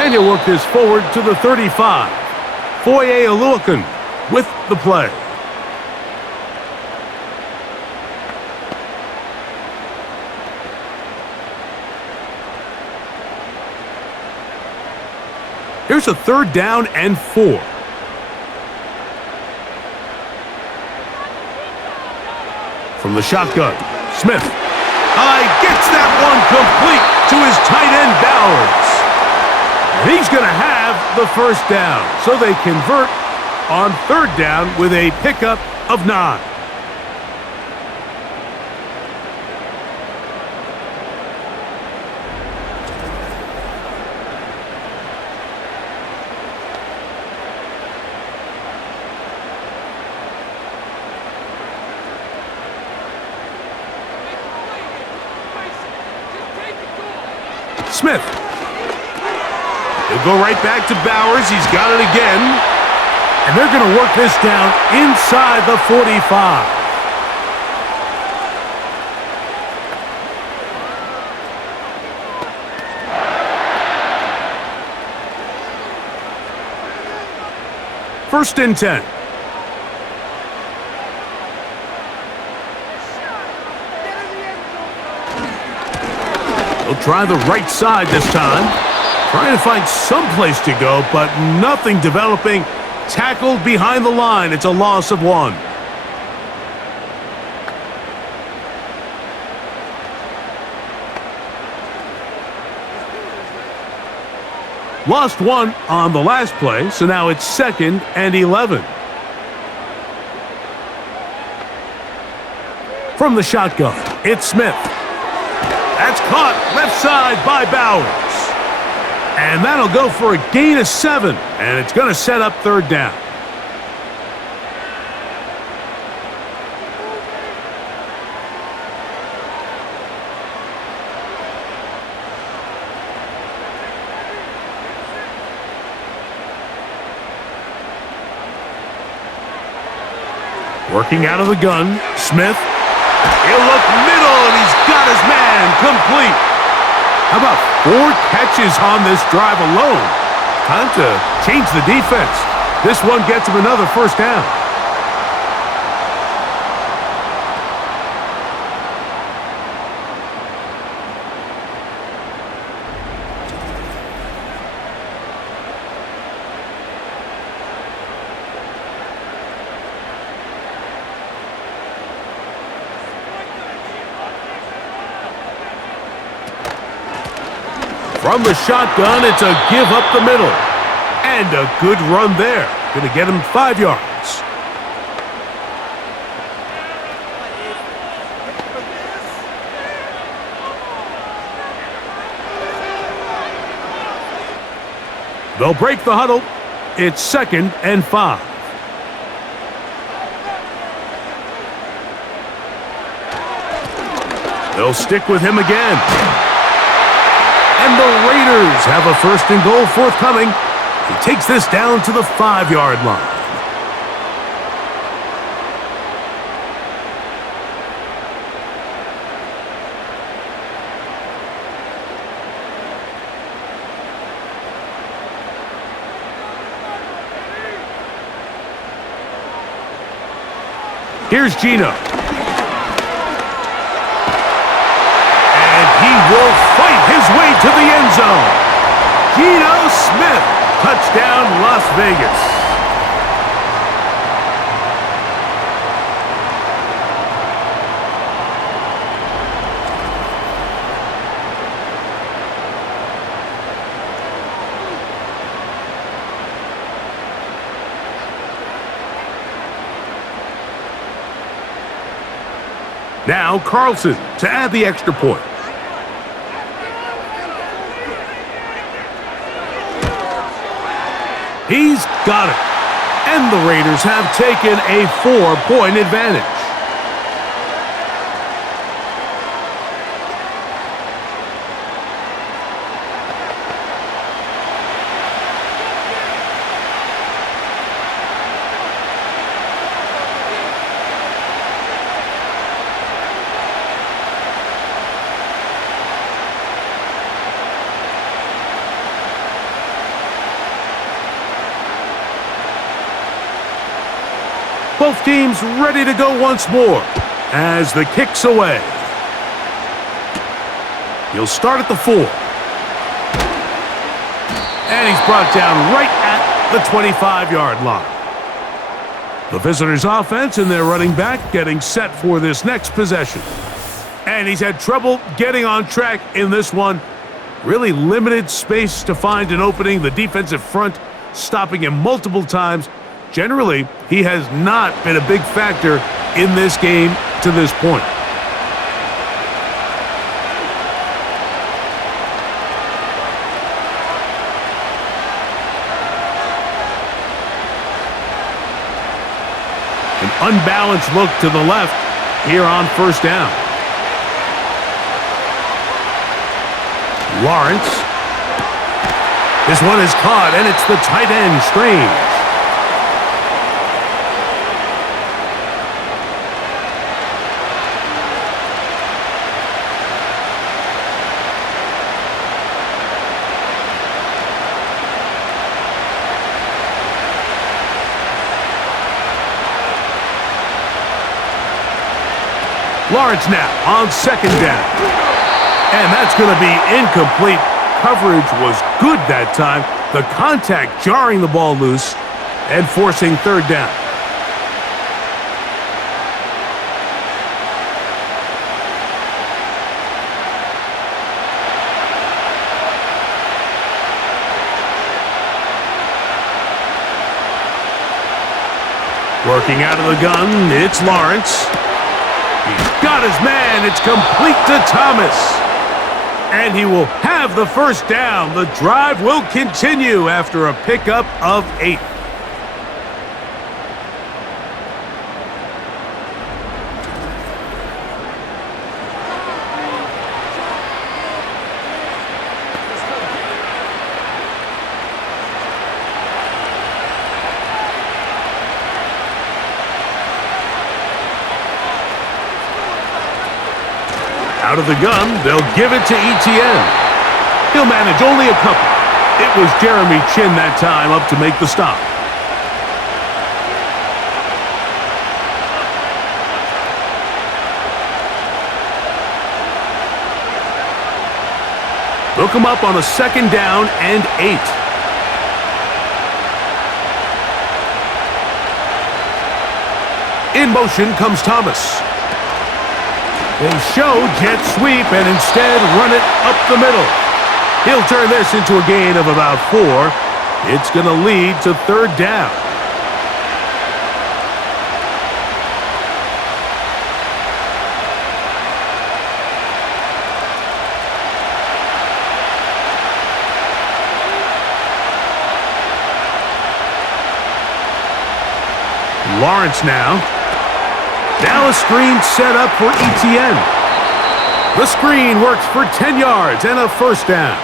and he'll work this forward to the 35. Foye Oluokun with the play. Here's a 3rd down and 4. From the shotgun, Smith. Gets that one complete to his tight end, Bowers. And he's going to have the 1st down, so they convert on 3rd down with a pickup of 9. Smith. He'll go right back to Bowers. He's got it again. And they're going to work this down inside the 45. First and 10. He'll try the right side this time. Trying to find some place to go, but nothing developing. Tackled behind the line. It's a loss of 1. Lost 1 on the last play, so now it's 2nd and 11. From the shotgun, it's Smith. That's caught left side by Bowers. And that'll go for a gain of 7, and it's going to set up 3rd down. Working out of the gun, Smith. He'll look middle, and he's got his man complete. How about 4 catches on this drive alone? Time to change the defense. This one gets him another 1st down. From the shotgun, it's a give up the middle. And a good run there. Going to get him 5 yards. They'll break the huddle. It's 2nd and 5. They'll stick with him again. And the Raiders have a 1st and goal forthcoming. He takes this down to the 5-yard line. Here's Gino. And he will fight his way to the end zone. Geno Smith, touchdown Las Vegas. Now Carlson to add the extra point. He's got it. And the Raiders have taken a 4-point advantage. Both teams ready to go once more as the kick's away. He'll start at the 4. And he's brought down right at the 25-yard line. The visitors' offense and their running back getting set for this next possession. And he's had trouble getting on track in this one. Really limited space to find an opening. The defensive front stopping him multiple times. Generally, he has not been a big factor in this game to this point. An unbalanced look to the left here on first down. Lawrence. This one is caught, and it's the tight end, Strange. Lawrence now on second down. And that's going to be incomplete. Coverage was good that time. The contact jarring the ball loose and forcing third down. Working out of the gun, it's Lawrence. He's got his man. It's complete to Thomas. And he will have the first down. The drive will continue after a pickup of 8. Out of the gun, they'll give it to Etienne. He'll manage only a couple. It was Jeremy Chin that time up to make the stop. Look him up on a second down and 8. In motion comes Thomas. They show jet sweep and instead run it up the middle. He'll turn this into a gain of about 4. It's going to lead to third down. Lawrence now. Now a screen set up for Etienne. The screen works for 10 yards and a first down.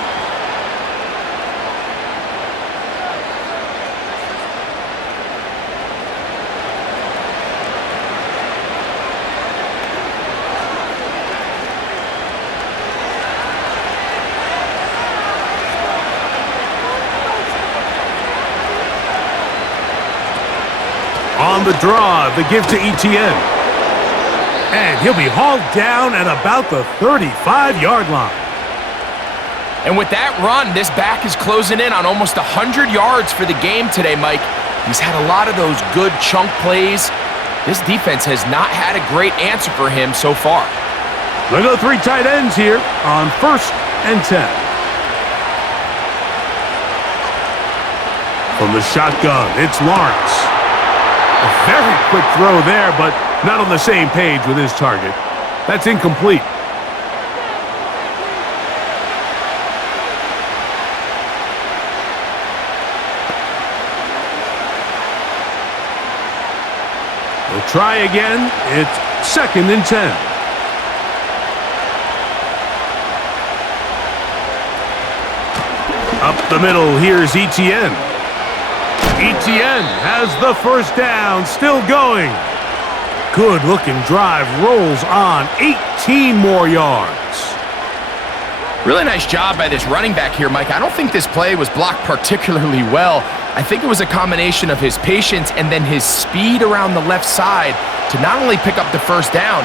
On the draw, the give to Etienne. And he'll be hauled down at about the 35-yard line. And with that run, this back is closing in on almost 100 yards for the game today, Mike. He's had a lot of those good chunk plays. This defense has not had a great answer for him so far. Look at the 3 tight ends here on first and 10. From the shotgun, it's Lawrence. A very quick throw there, but not on the same page with his target. That's incomplete. We'll try again. It's 2nd and 10. Up the middle, here's Etienne. Etienne has the first down, still going. Good-looking drive, rolls on, 18 more yards. Really nice job by this running back here, Mike. I don't think this play was blocked particularly well. I think it was a combination of his patience and then his speed around the left side to not only pick up the first down,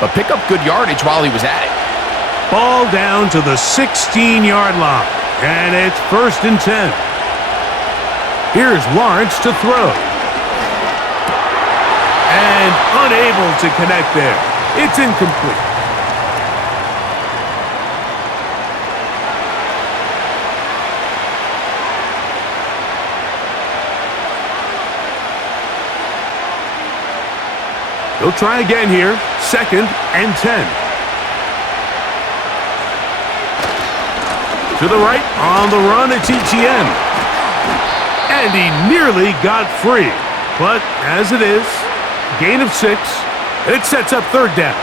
but pick up good yardage while he was at it. Ball down to the 16-yard line, and it's 1st and 10. Here's Lawrence to throw. And unable to connect there. It's incomplete. He'll try again here. 2nd and 10. To the right, on the run, it's Etienne. And he nearly got free. But as it is, gain of 6, and it sets up 3rd down.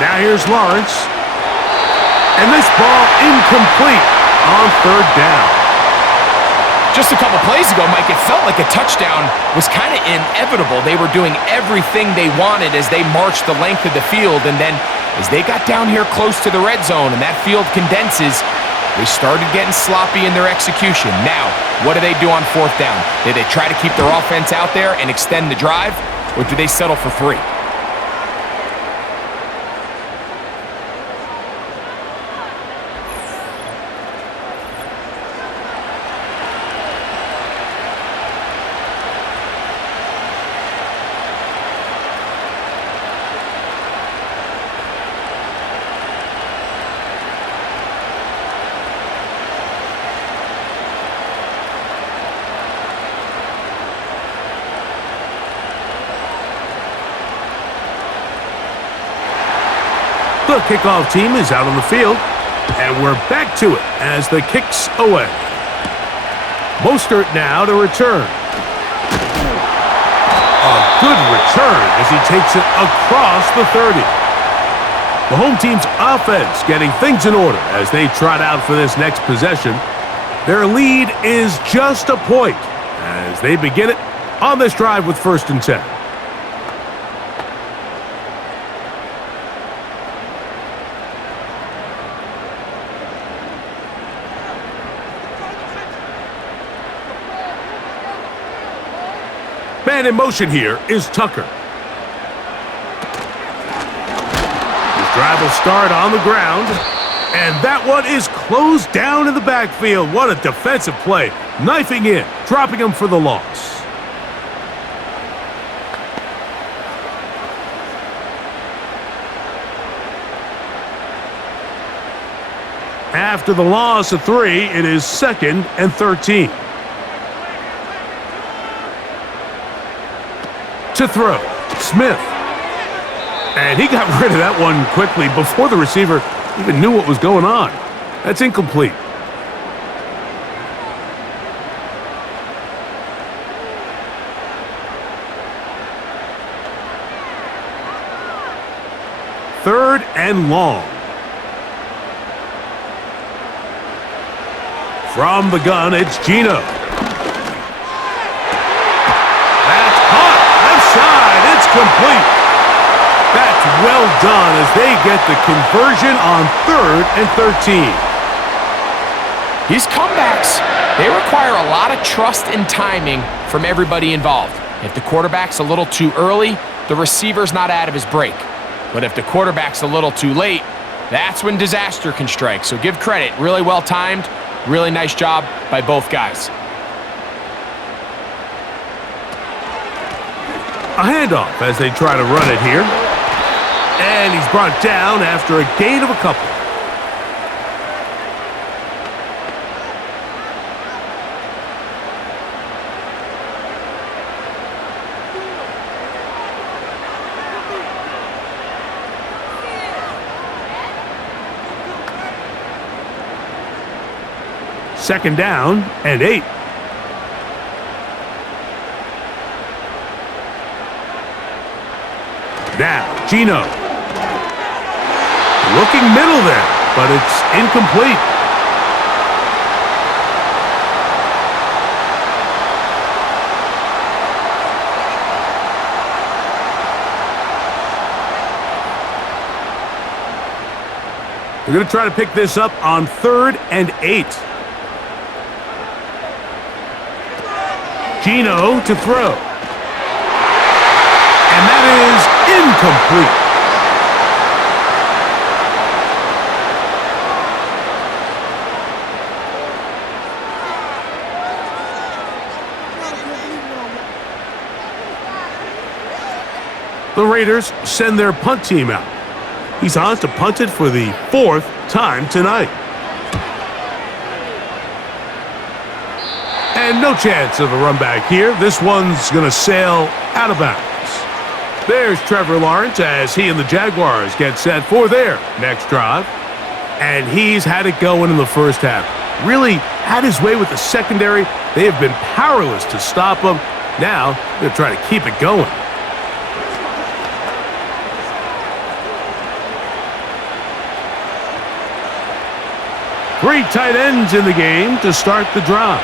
Now here's Lawrence. And this ball incomplete on 3rd down. Just a couple plays ago, Mike, it felt like a touchdown was kind of inevitable. They were doing everything they wanted as they marched the length of the field, and then as they got down here close to the red zone and that field condenses, they started getting sloppy in their execution. Now, what do they do on 4th down? Do they try to keep their offense out there and extend the drive, or do they settle for 3? The kickoff team is out on the field, and we're back to it as the kick's away. Mostert now to return. A good return as he takes it across the 30. The home team's offense getting things in order as they trot out for this next possession. Their lead is just a point as they begin it on this drive with 1st and 10. Man in motion here is Tucker. His drive will start on the ground, and that one is closed down in the backfield. What a defensive play. Knifing in, dropping him for the loss. After the loss of 3, it is 2nd and 13. To throw, Smith. And he got rid of that one quickly before the receiver even knew what was going on. That's incomplete. Third and long. From the gun, it's Gino. Complete. That's well done as they get the conversion on 3rd and 13. These comebacks, they require a lot of trust and timing from everybody involved. If the quarterback's a little too early, the receiver's not out of his break. But if the quarterback's a little too late, that's when disaster can strike. So give credit, really well timed, really nice job by both guys. A handoff as they try to run it here. And he's brought down after a gain of a couple. Second down and 8. Now, Gino. Looking middle there, but it's incomplete. They're going to try to pick this up on 3rd and 8. Gino to throw. And that is incomplete. The Raiders send their punt team out. He's on to punt it for the 4th time tonight. And no chance of a run back here. This one's going to sail out of bounds. There's Trevor Lawrence as he and the Jaguars get set for their next drive. And he's had it going in the first half. Really had his way with the secondary. They have been powerless to stop him. Now they're trying to keep it going. Three tight ends in the game to start the drive.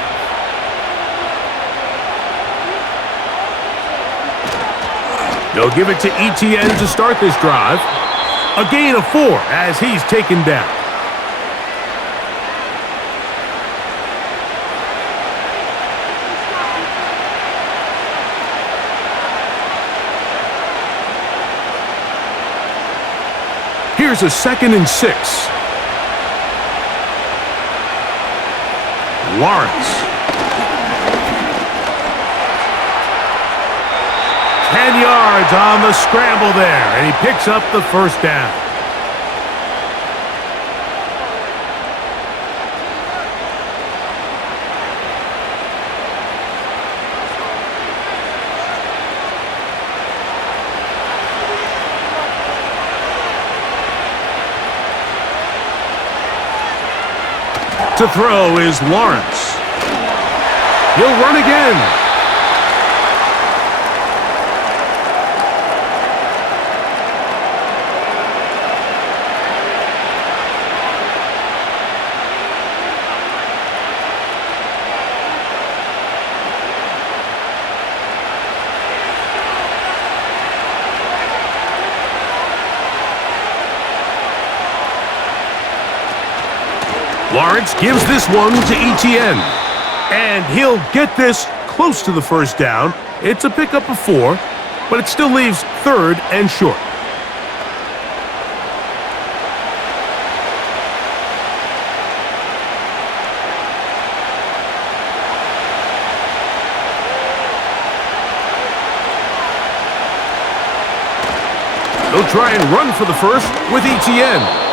They'll give it to Etienne to start this drive. A gain of 4 as he's taken down. Here's a 2nd and 6. Lawrence. 10 yards on the scramble there, and he picks up the first down. To throw is Lawrence. He'll run again. Lawrence gives this one to Etienne. And he'll get this close to the first down. It's a pickup of 4, but it still leaves 3rd and short. They'll try and run for the first with Etienne.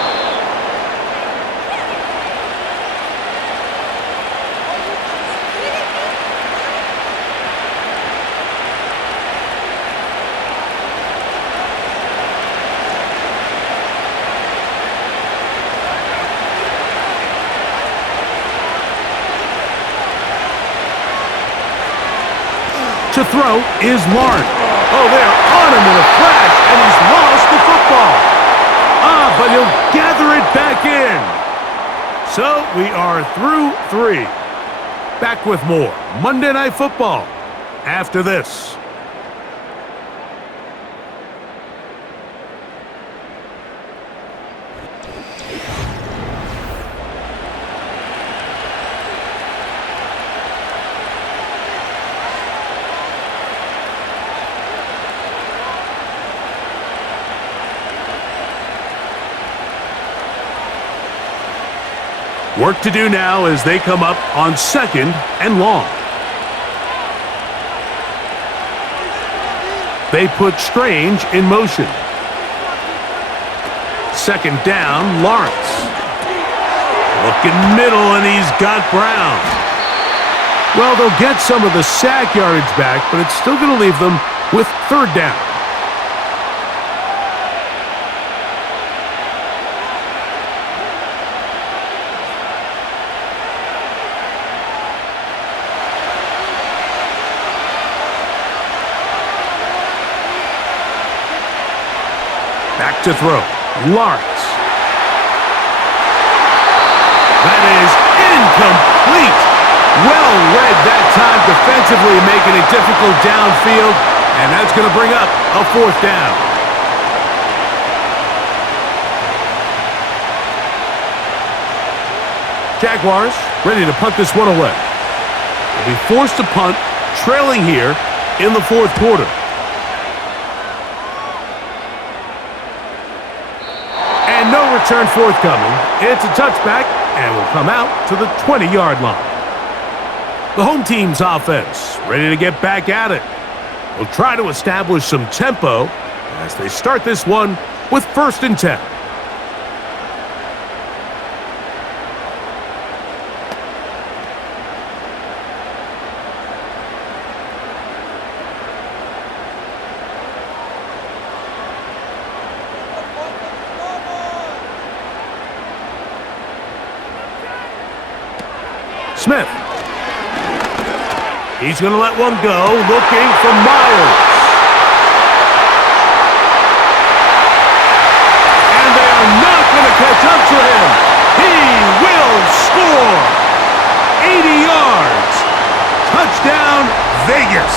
To throw is Lawrence. Oh, they're on him in a flash, and he's lost the football. But he'll gather it back in. So we are through 3. Back with more Monday Night Football after this. Work to do now as they come up on 2nd and long. They put Strange in motion. Second down, Lawrence. Looking middle, and he's got Brown. Well, they'll get some of the sack yardage back, but it's still going to leave them with third down. Back to throw. Lawrence. That is incomplete. Well read that time defensively, making it difficult downfield, and that's going to bring up a fourth down. Jaguars ready to punt this one away. They'll be forced to punt, trailing here in the fourth quarter. And no return forthcoming. It's a touchback, and will come out to the 20-yard line. The home team's offense ready to get back at it. They'll try to establish some tempo as they start this one with 1st and 10. Smith. He's going to let one go, looking for Myers. And they are not going to catch up to him. He will score. 80 yards. Touchdown, Vegas.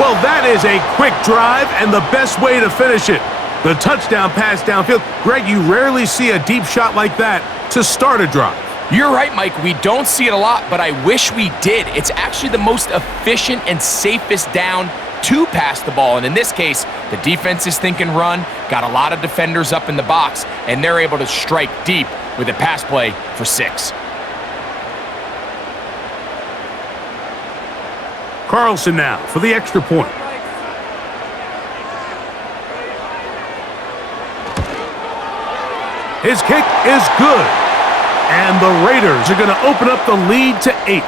Well, that is a quick drive and the best way to finish it. The touchdown pass downfield. Greg, you rarely see a deep shot like that to start a drive. You're right, Mike. We don't see it a lot, but I wish we did. It's actually the most efficient and safest down to pass the ball. And in this case, the defense is thinking run, got a lot of defenders up in the box, and they're able to strike deep with a pass play for 6. Carlson now for the extra point. His kick is good. And the Raiders are going to open up the lead to 8.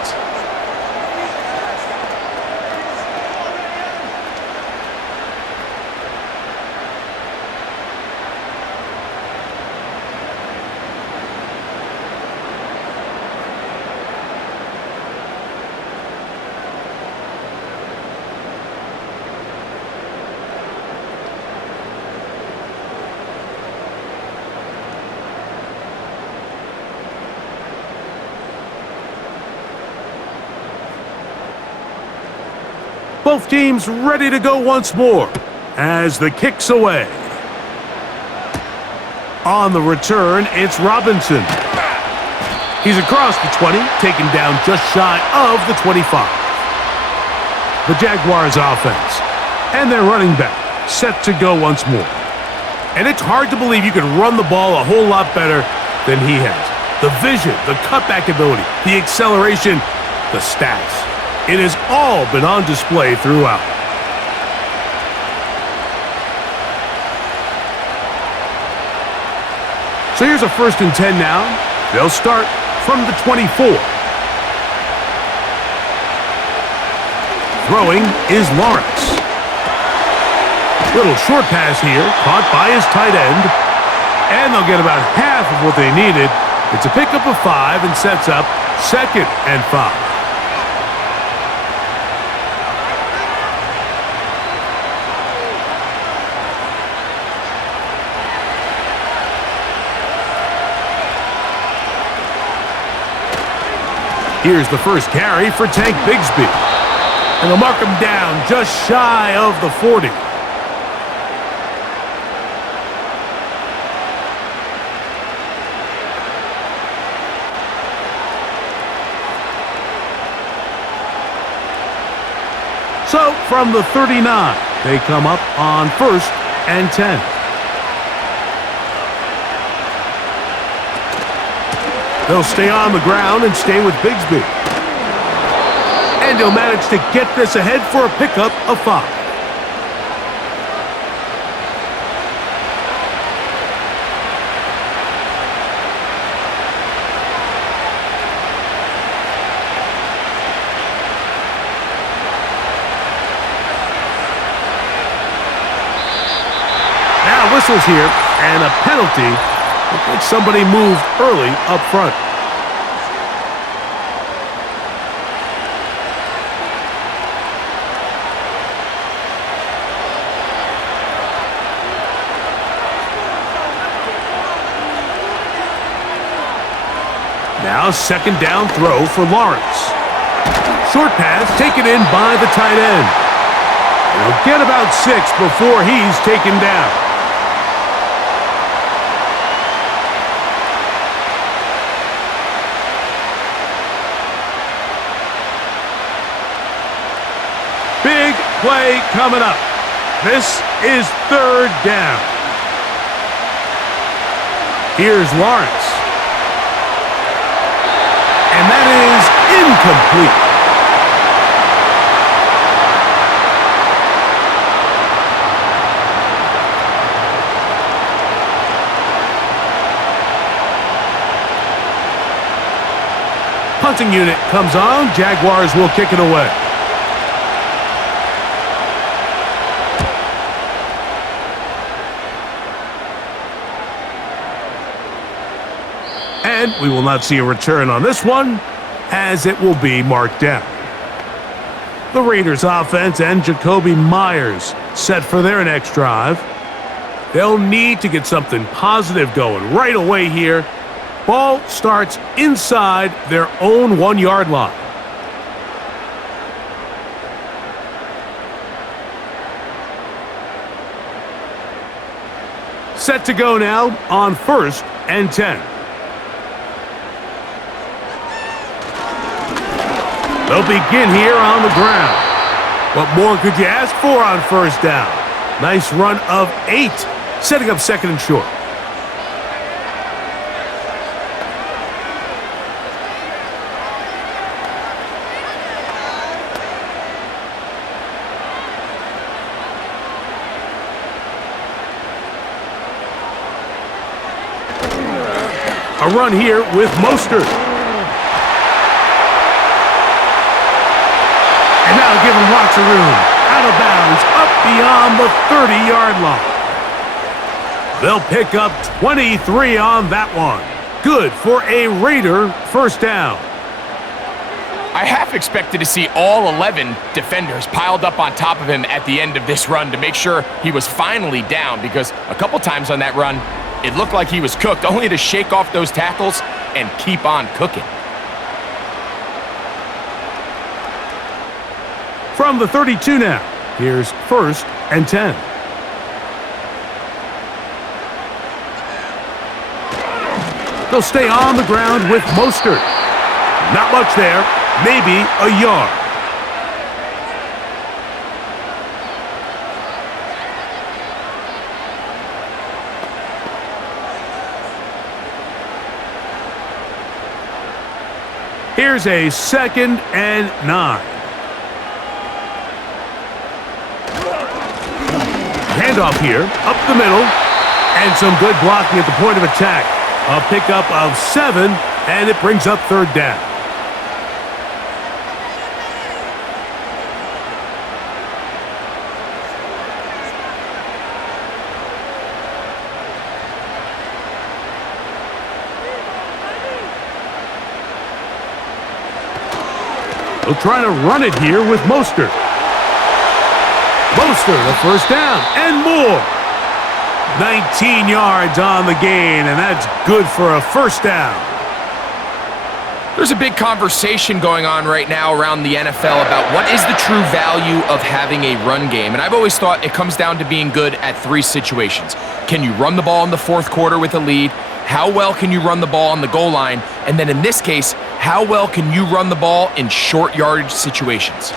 Both teams ready to go once more as the kick's away. On the return, it's Robinson. He's across the 20, taken down just shy of the 25. The Jaguars offense and their running back set to go once more. And it's hard to believe you can run the ball a whole lot better than he has. The vision, the cutback ability, the acceleration, the stats. It has all been on display throughout. So here's a 1st and 10 now. They'll start from the 24. Throwing is Lawrence. Little short pass here, caught by his tight end. And they'll get about half of what they needed. It's a pickup of 5 and sets up 2nd and 5. Here's the first carry for Tank Bigsby. And they'll mark him down just shy of the 40. So from the 39, they come up on 1st and 10. They'll stay on the ground and stay with Bigsby. And And he'll manage to get this ahead for a pickup of 5. Now whistles here, and a penalty. Looks like somebody moved early up front. Now second down throw for Lawrence. Short pass taken in by the tight end. He'll get about 6 before he's taken down. Big play coming up. This is 3rd down. Here's Lawrence. And that is incomplete. Punting unit comes on. Jaguars will kick it away. And we will not see a return on this one, as it will be marked down. The Raiders offense and Jacoby Myers set for their next drive. They'll need to get something positive going right away here. Ball starts inside their own 1-yard line. Set to go now on 1st and 10. They'll begin here on the ground. What more could you ask for on 1st down? Nice run of 8, setting up 2nd and short. A run here with Mostert. And now give him lots of room. Out of bounds, up beyond the 30-yard line. They'll pick up 23 on that one. Good for a Raider 1st down. I half expected to see all 11 defenders piled up on top of him at the end of this run to make sure he was finally down, because a couple times on that run, it looked like he was cooked, only to shake off those tackles and keep on cooking. From the 32 now, here's 1st and 10. They'll stay on the ground with Mostert. Not much there, maybe a yard. Here's a 2nd and 9. Handoff here, up the middle, and some good blocking at the point of attack. A pickup of 7, and it brings up 3rd down. They'll try to run it here with Mostert. Mostert, a 1st down, and more. 19 yards on the gain, and that's good for a 1st down. There's a big conversation going on right now around the NFL about what is the true value of having a run game. And I've always thought it comes down to being good at 3 situations. Can you run the ball in the 4th quarter with a lead? How well can you run the ball on the goal line? And then in this case, how well can you run the ball in short yardage situations?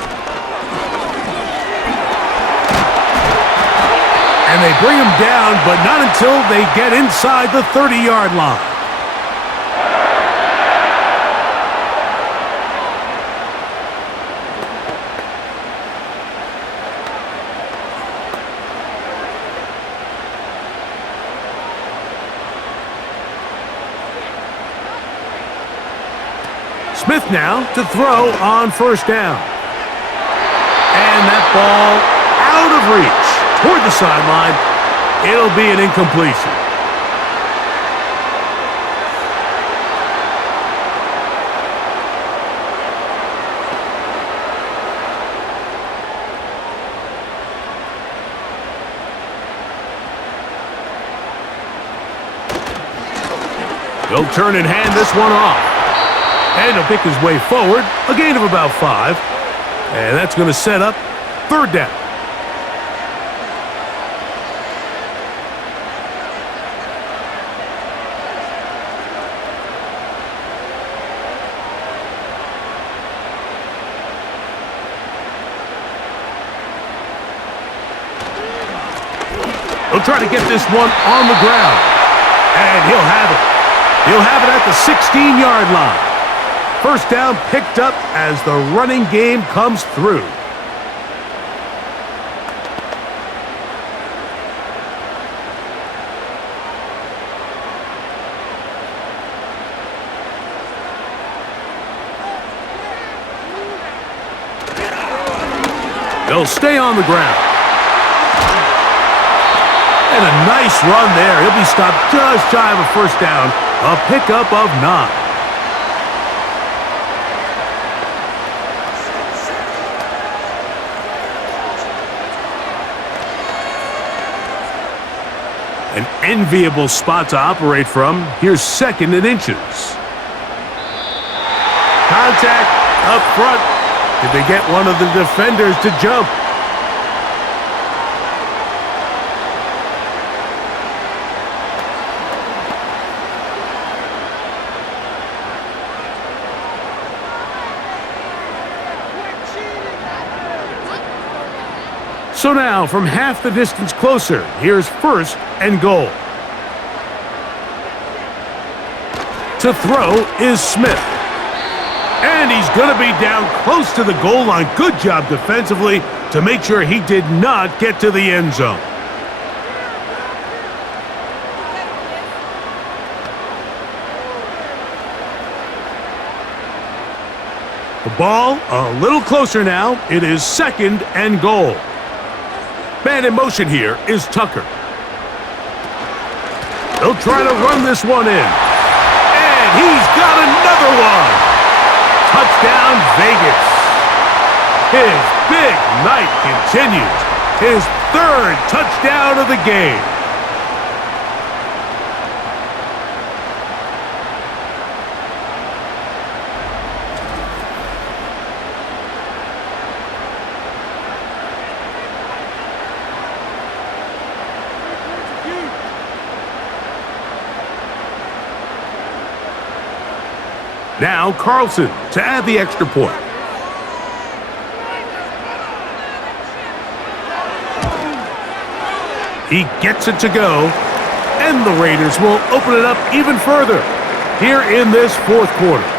And they bring him down, but not until they get inside the 30-yard line. Smith now to throw on first down. And that ball out of reach toward the sideline. It'll be an incompletion. He'll turn and hand this one off. And he'll pick his way forward, a gain of about 5. And that's going to set up third down. He'll try to get this one on the ground. And he'll have it. He'll have it at the 16-yard line. First down picked up as the running game comes through. They'll stay on the ground. And a nice run there. He'll be stopped just shy of a first down. A pickup of 9. An enviable spot to operate from. Here's 2nd and inches. Contact up front. Did they get one of the defenders to jump? So now, from half the distance closer, here's 1st and goal. To throw is Smith. And he's going to be down close to the goal line. Good job defensively to make sure he did not get to the end zone. The ball a little closer now. It is 2nd and goal. Man in motion here is Tucker. They'll try to run this one in. And he's got another one. Touchdown, Vegas. His big night continues. His 3rd touchdown of the game. Now Carlson to add the extra point. He gets it to go, and the Raiders will open it up even further here in this 4th quarter.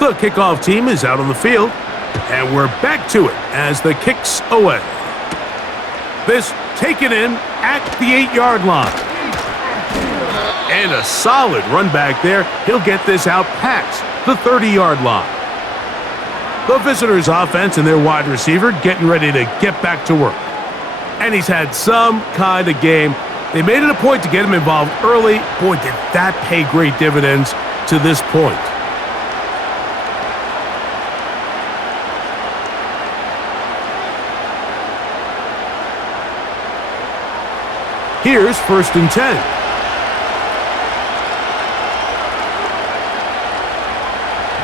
The kickoff team is out on the field, and we're back to it as the kick's away. This taken in at the 8-yard line. And a solid run back there. He'll get this out past the 30-yard line. The visitors' offense and their wide receiver getting ready to get back to work. And he's had some kind of game. They made it a point to get him involved early. Boy, did that pay great dividends to this point. Here's 1st and 10.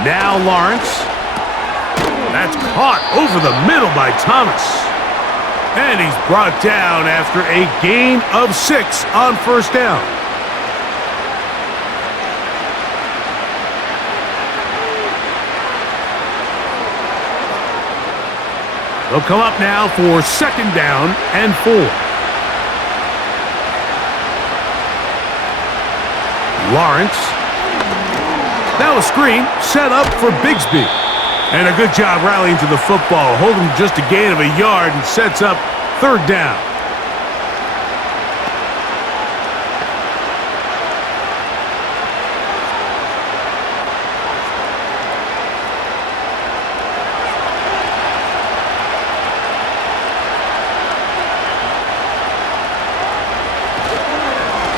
Now Lawrence. That's caught over the middle by Thomas. And he's brought down after a gain of 6 on first down. They'll come up now for 2nd down and 4. Lawrence. Now a screen set up for Bigsby. And a good job rallying to the football, holding just a gain of a yard and sets up third down.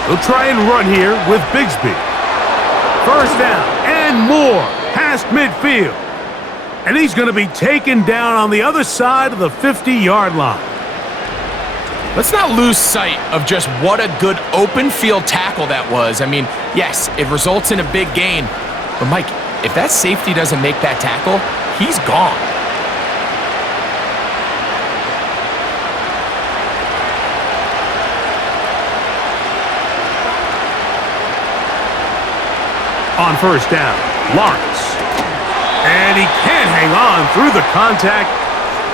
He'll try and run here with Bigsby. First down and more past midfield. And he's going to be taken down on the other side of the 50-yard line. Let's not lose sight of just what a good open field tackle that was. I mean, yes, it results in a big gain. But, Mike, if that safety doesn't make that tackle, he's gone. On first down, Lawrence. And he can't hang on through the contact.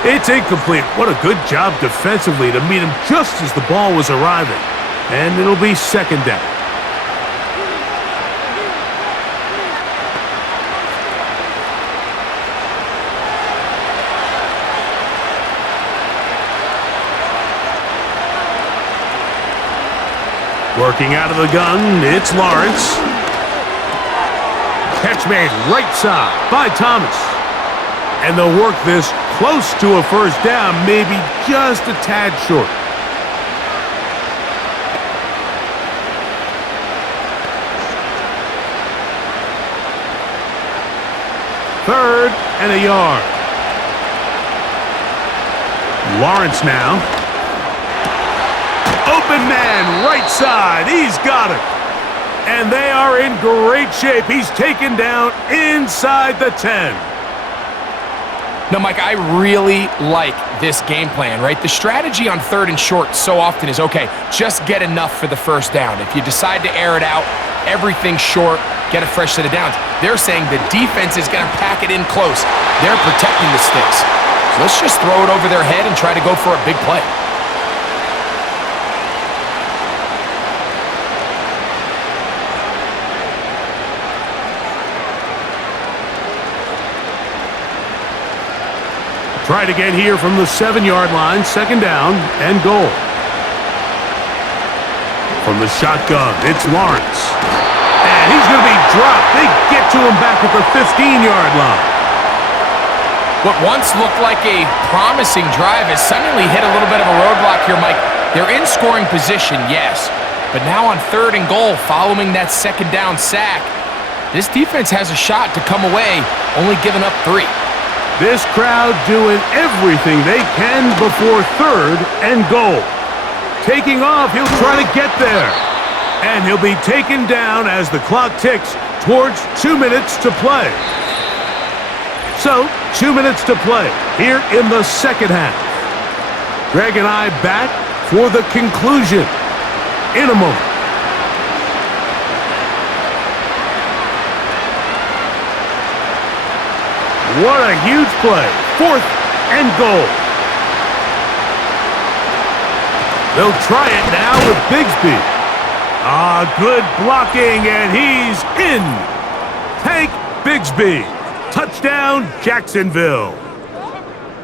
It's incomplete. What a good job defensively to meet him just as the ball was arriving. And it'll be second down. Working out of the gun, it's Lawrence. Catch made right side by Thomas. And they'll work this close to a first down, maybe just a tad short. Third and a yard. Lawrence now. Open man, right side. He's got it. And they are in great shape. He's taken down inside the 10. No, Mike, I really like this game plan, right? The strategy on third and short so often is, okay, just get enough for the first down. If you decide to air it out, everything's short, get a fresh set of downs. They're saying the defense is going to pack it in close. They're protecting the sticks. So let's just throw it over their head and try to go for a big play. Tried again here from the 7-yard line, second down and goal. From the shotgun, it's Lawrence. And he's going to be dropped. They get to him back at the 15-yard line. What once looked like a promising drive has suddenly hit a little bit of a roadblock here, Mike. They're in scoring position, yes. But now on third and goal, following that second down sack, this defense has a shot to come away, only giving up 3. This crowd doing everything they can before third and goal. Taking off, he'll try to get there. And he'll be taken down as the clock ticks towards 2 minutes to play. So, 2 minutes to play here in the second half. Greg and I back for the conclusion in a moment. What a huge play. Fourth and goal. They'll try it now with Bigsby. Good blocking, and he's in. Tank Bigsby. Touchdown, Jacksonville.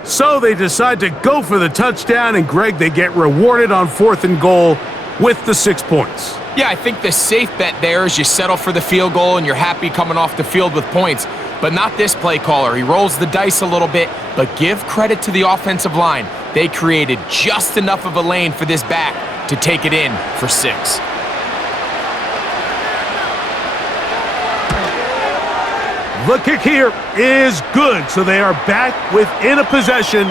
So they decide to go for the touchdown, and Greg, they get rewarded on fourth and goal with the 6 points. Yeah, I think the safe bet there is you settle for the field goal and you're happy coming off the field with points. But not this play caller. He rolls the dice a little bit, but give credit to the offensive line. They created just enough of a lane for this back to take it in for 6. The kick here is good, so they are back within a possession.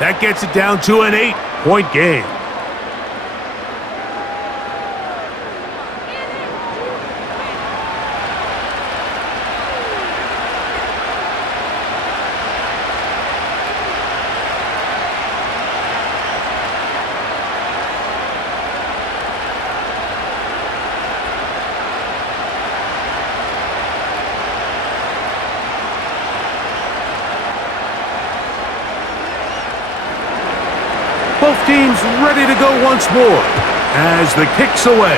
That gets it down to an 8-point game. Both teams ready to go once more as the kick's away.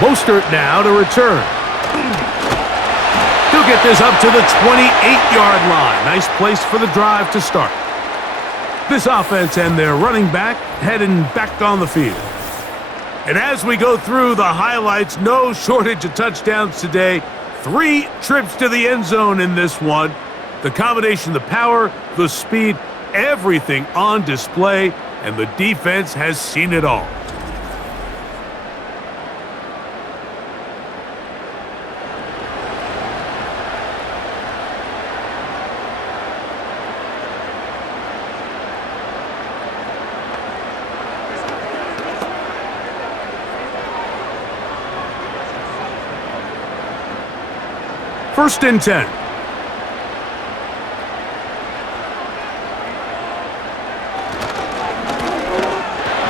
Mostert now to return. He'll get this up to the 28-yard line. Nice place for the drive to start. This offense and their running back heading back on the field. And as we go through the highlights, no shortage of touchdowns today. 3 trips to the end zone in this one. The combination, the power, the speed, everything on display, and the defense has seen it all. First and 10.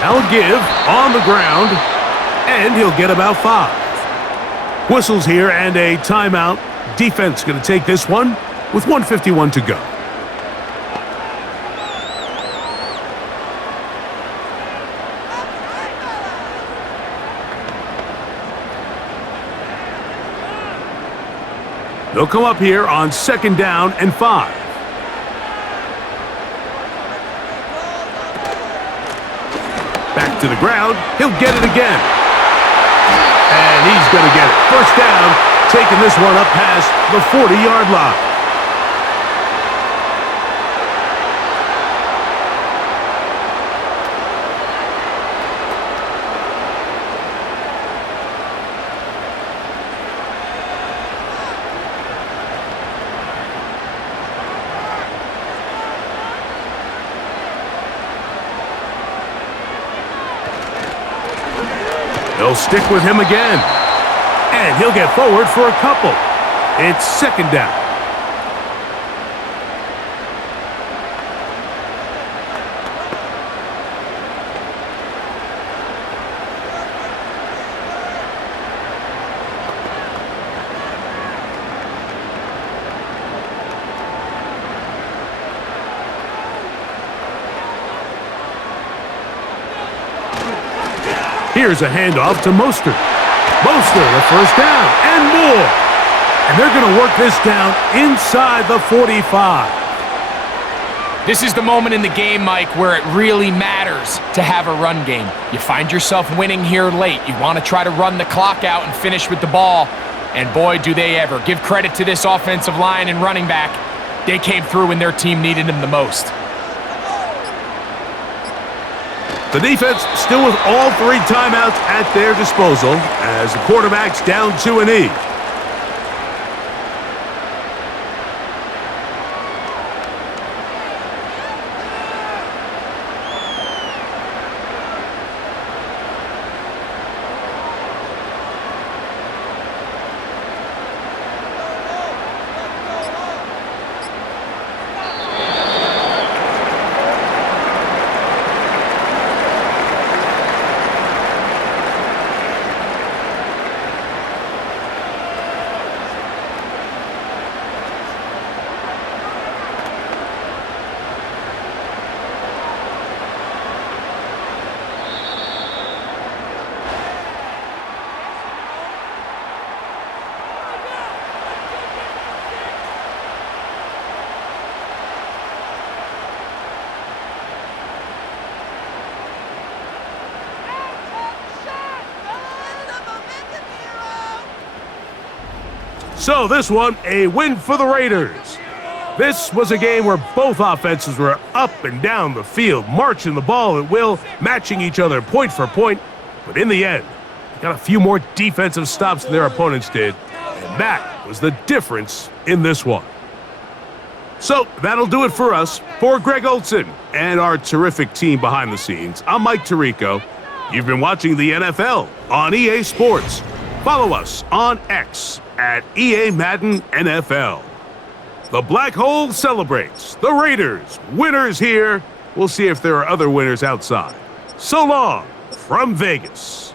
I'll give on the ground, and he'll get about 5. Whistles here and a timeout. Defense going to take this one with 1:51 to go. They'll come up here on 2nd down and 5. Back to the ground. He'll get it again. And he's going to get it. First down, taking this one up past the 40-yard line. They'll stick with him again. And he'll get forward for a couple. It's 2nd down. Here's a handoff to Mostert. Mostert, a first down and more. And they're going to work this down inside the 45. This is the moment in the game, Mike, where it really matters to have a run game. You find yourself winning here late. You want to try to run the clock out and finish with the ball. And boy, do they ever. Give credit to this offensive line and running back. They came through when their team needed them the most. The defense still with all 3 timeouts at their disposal as the quarterback's down to a knee. So this one, a win for the Raiders. This was a game where both offenses were up and down the field, marching the ball at will, matching each other point for point. But in the end, they got a few more defensive stops than their opponents did. And that was the difference in this one. So that'll do it for us. For Greg Olson and our terrific team behind the scenes, I'm Mike Tirico. You've been watching the NFL on EA Sports. Follow us on X at EA Madden NFL. The Black Hole celebrates. The Raiders, winners here. We'll see if there are other winners outside. So long from Vegas.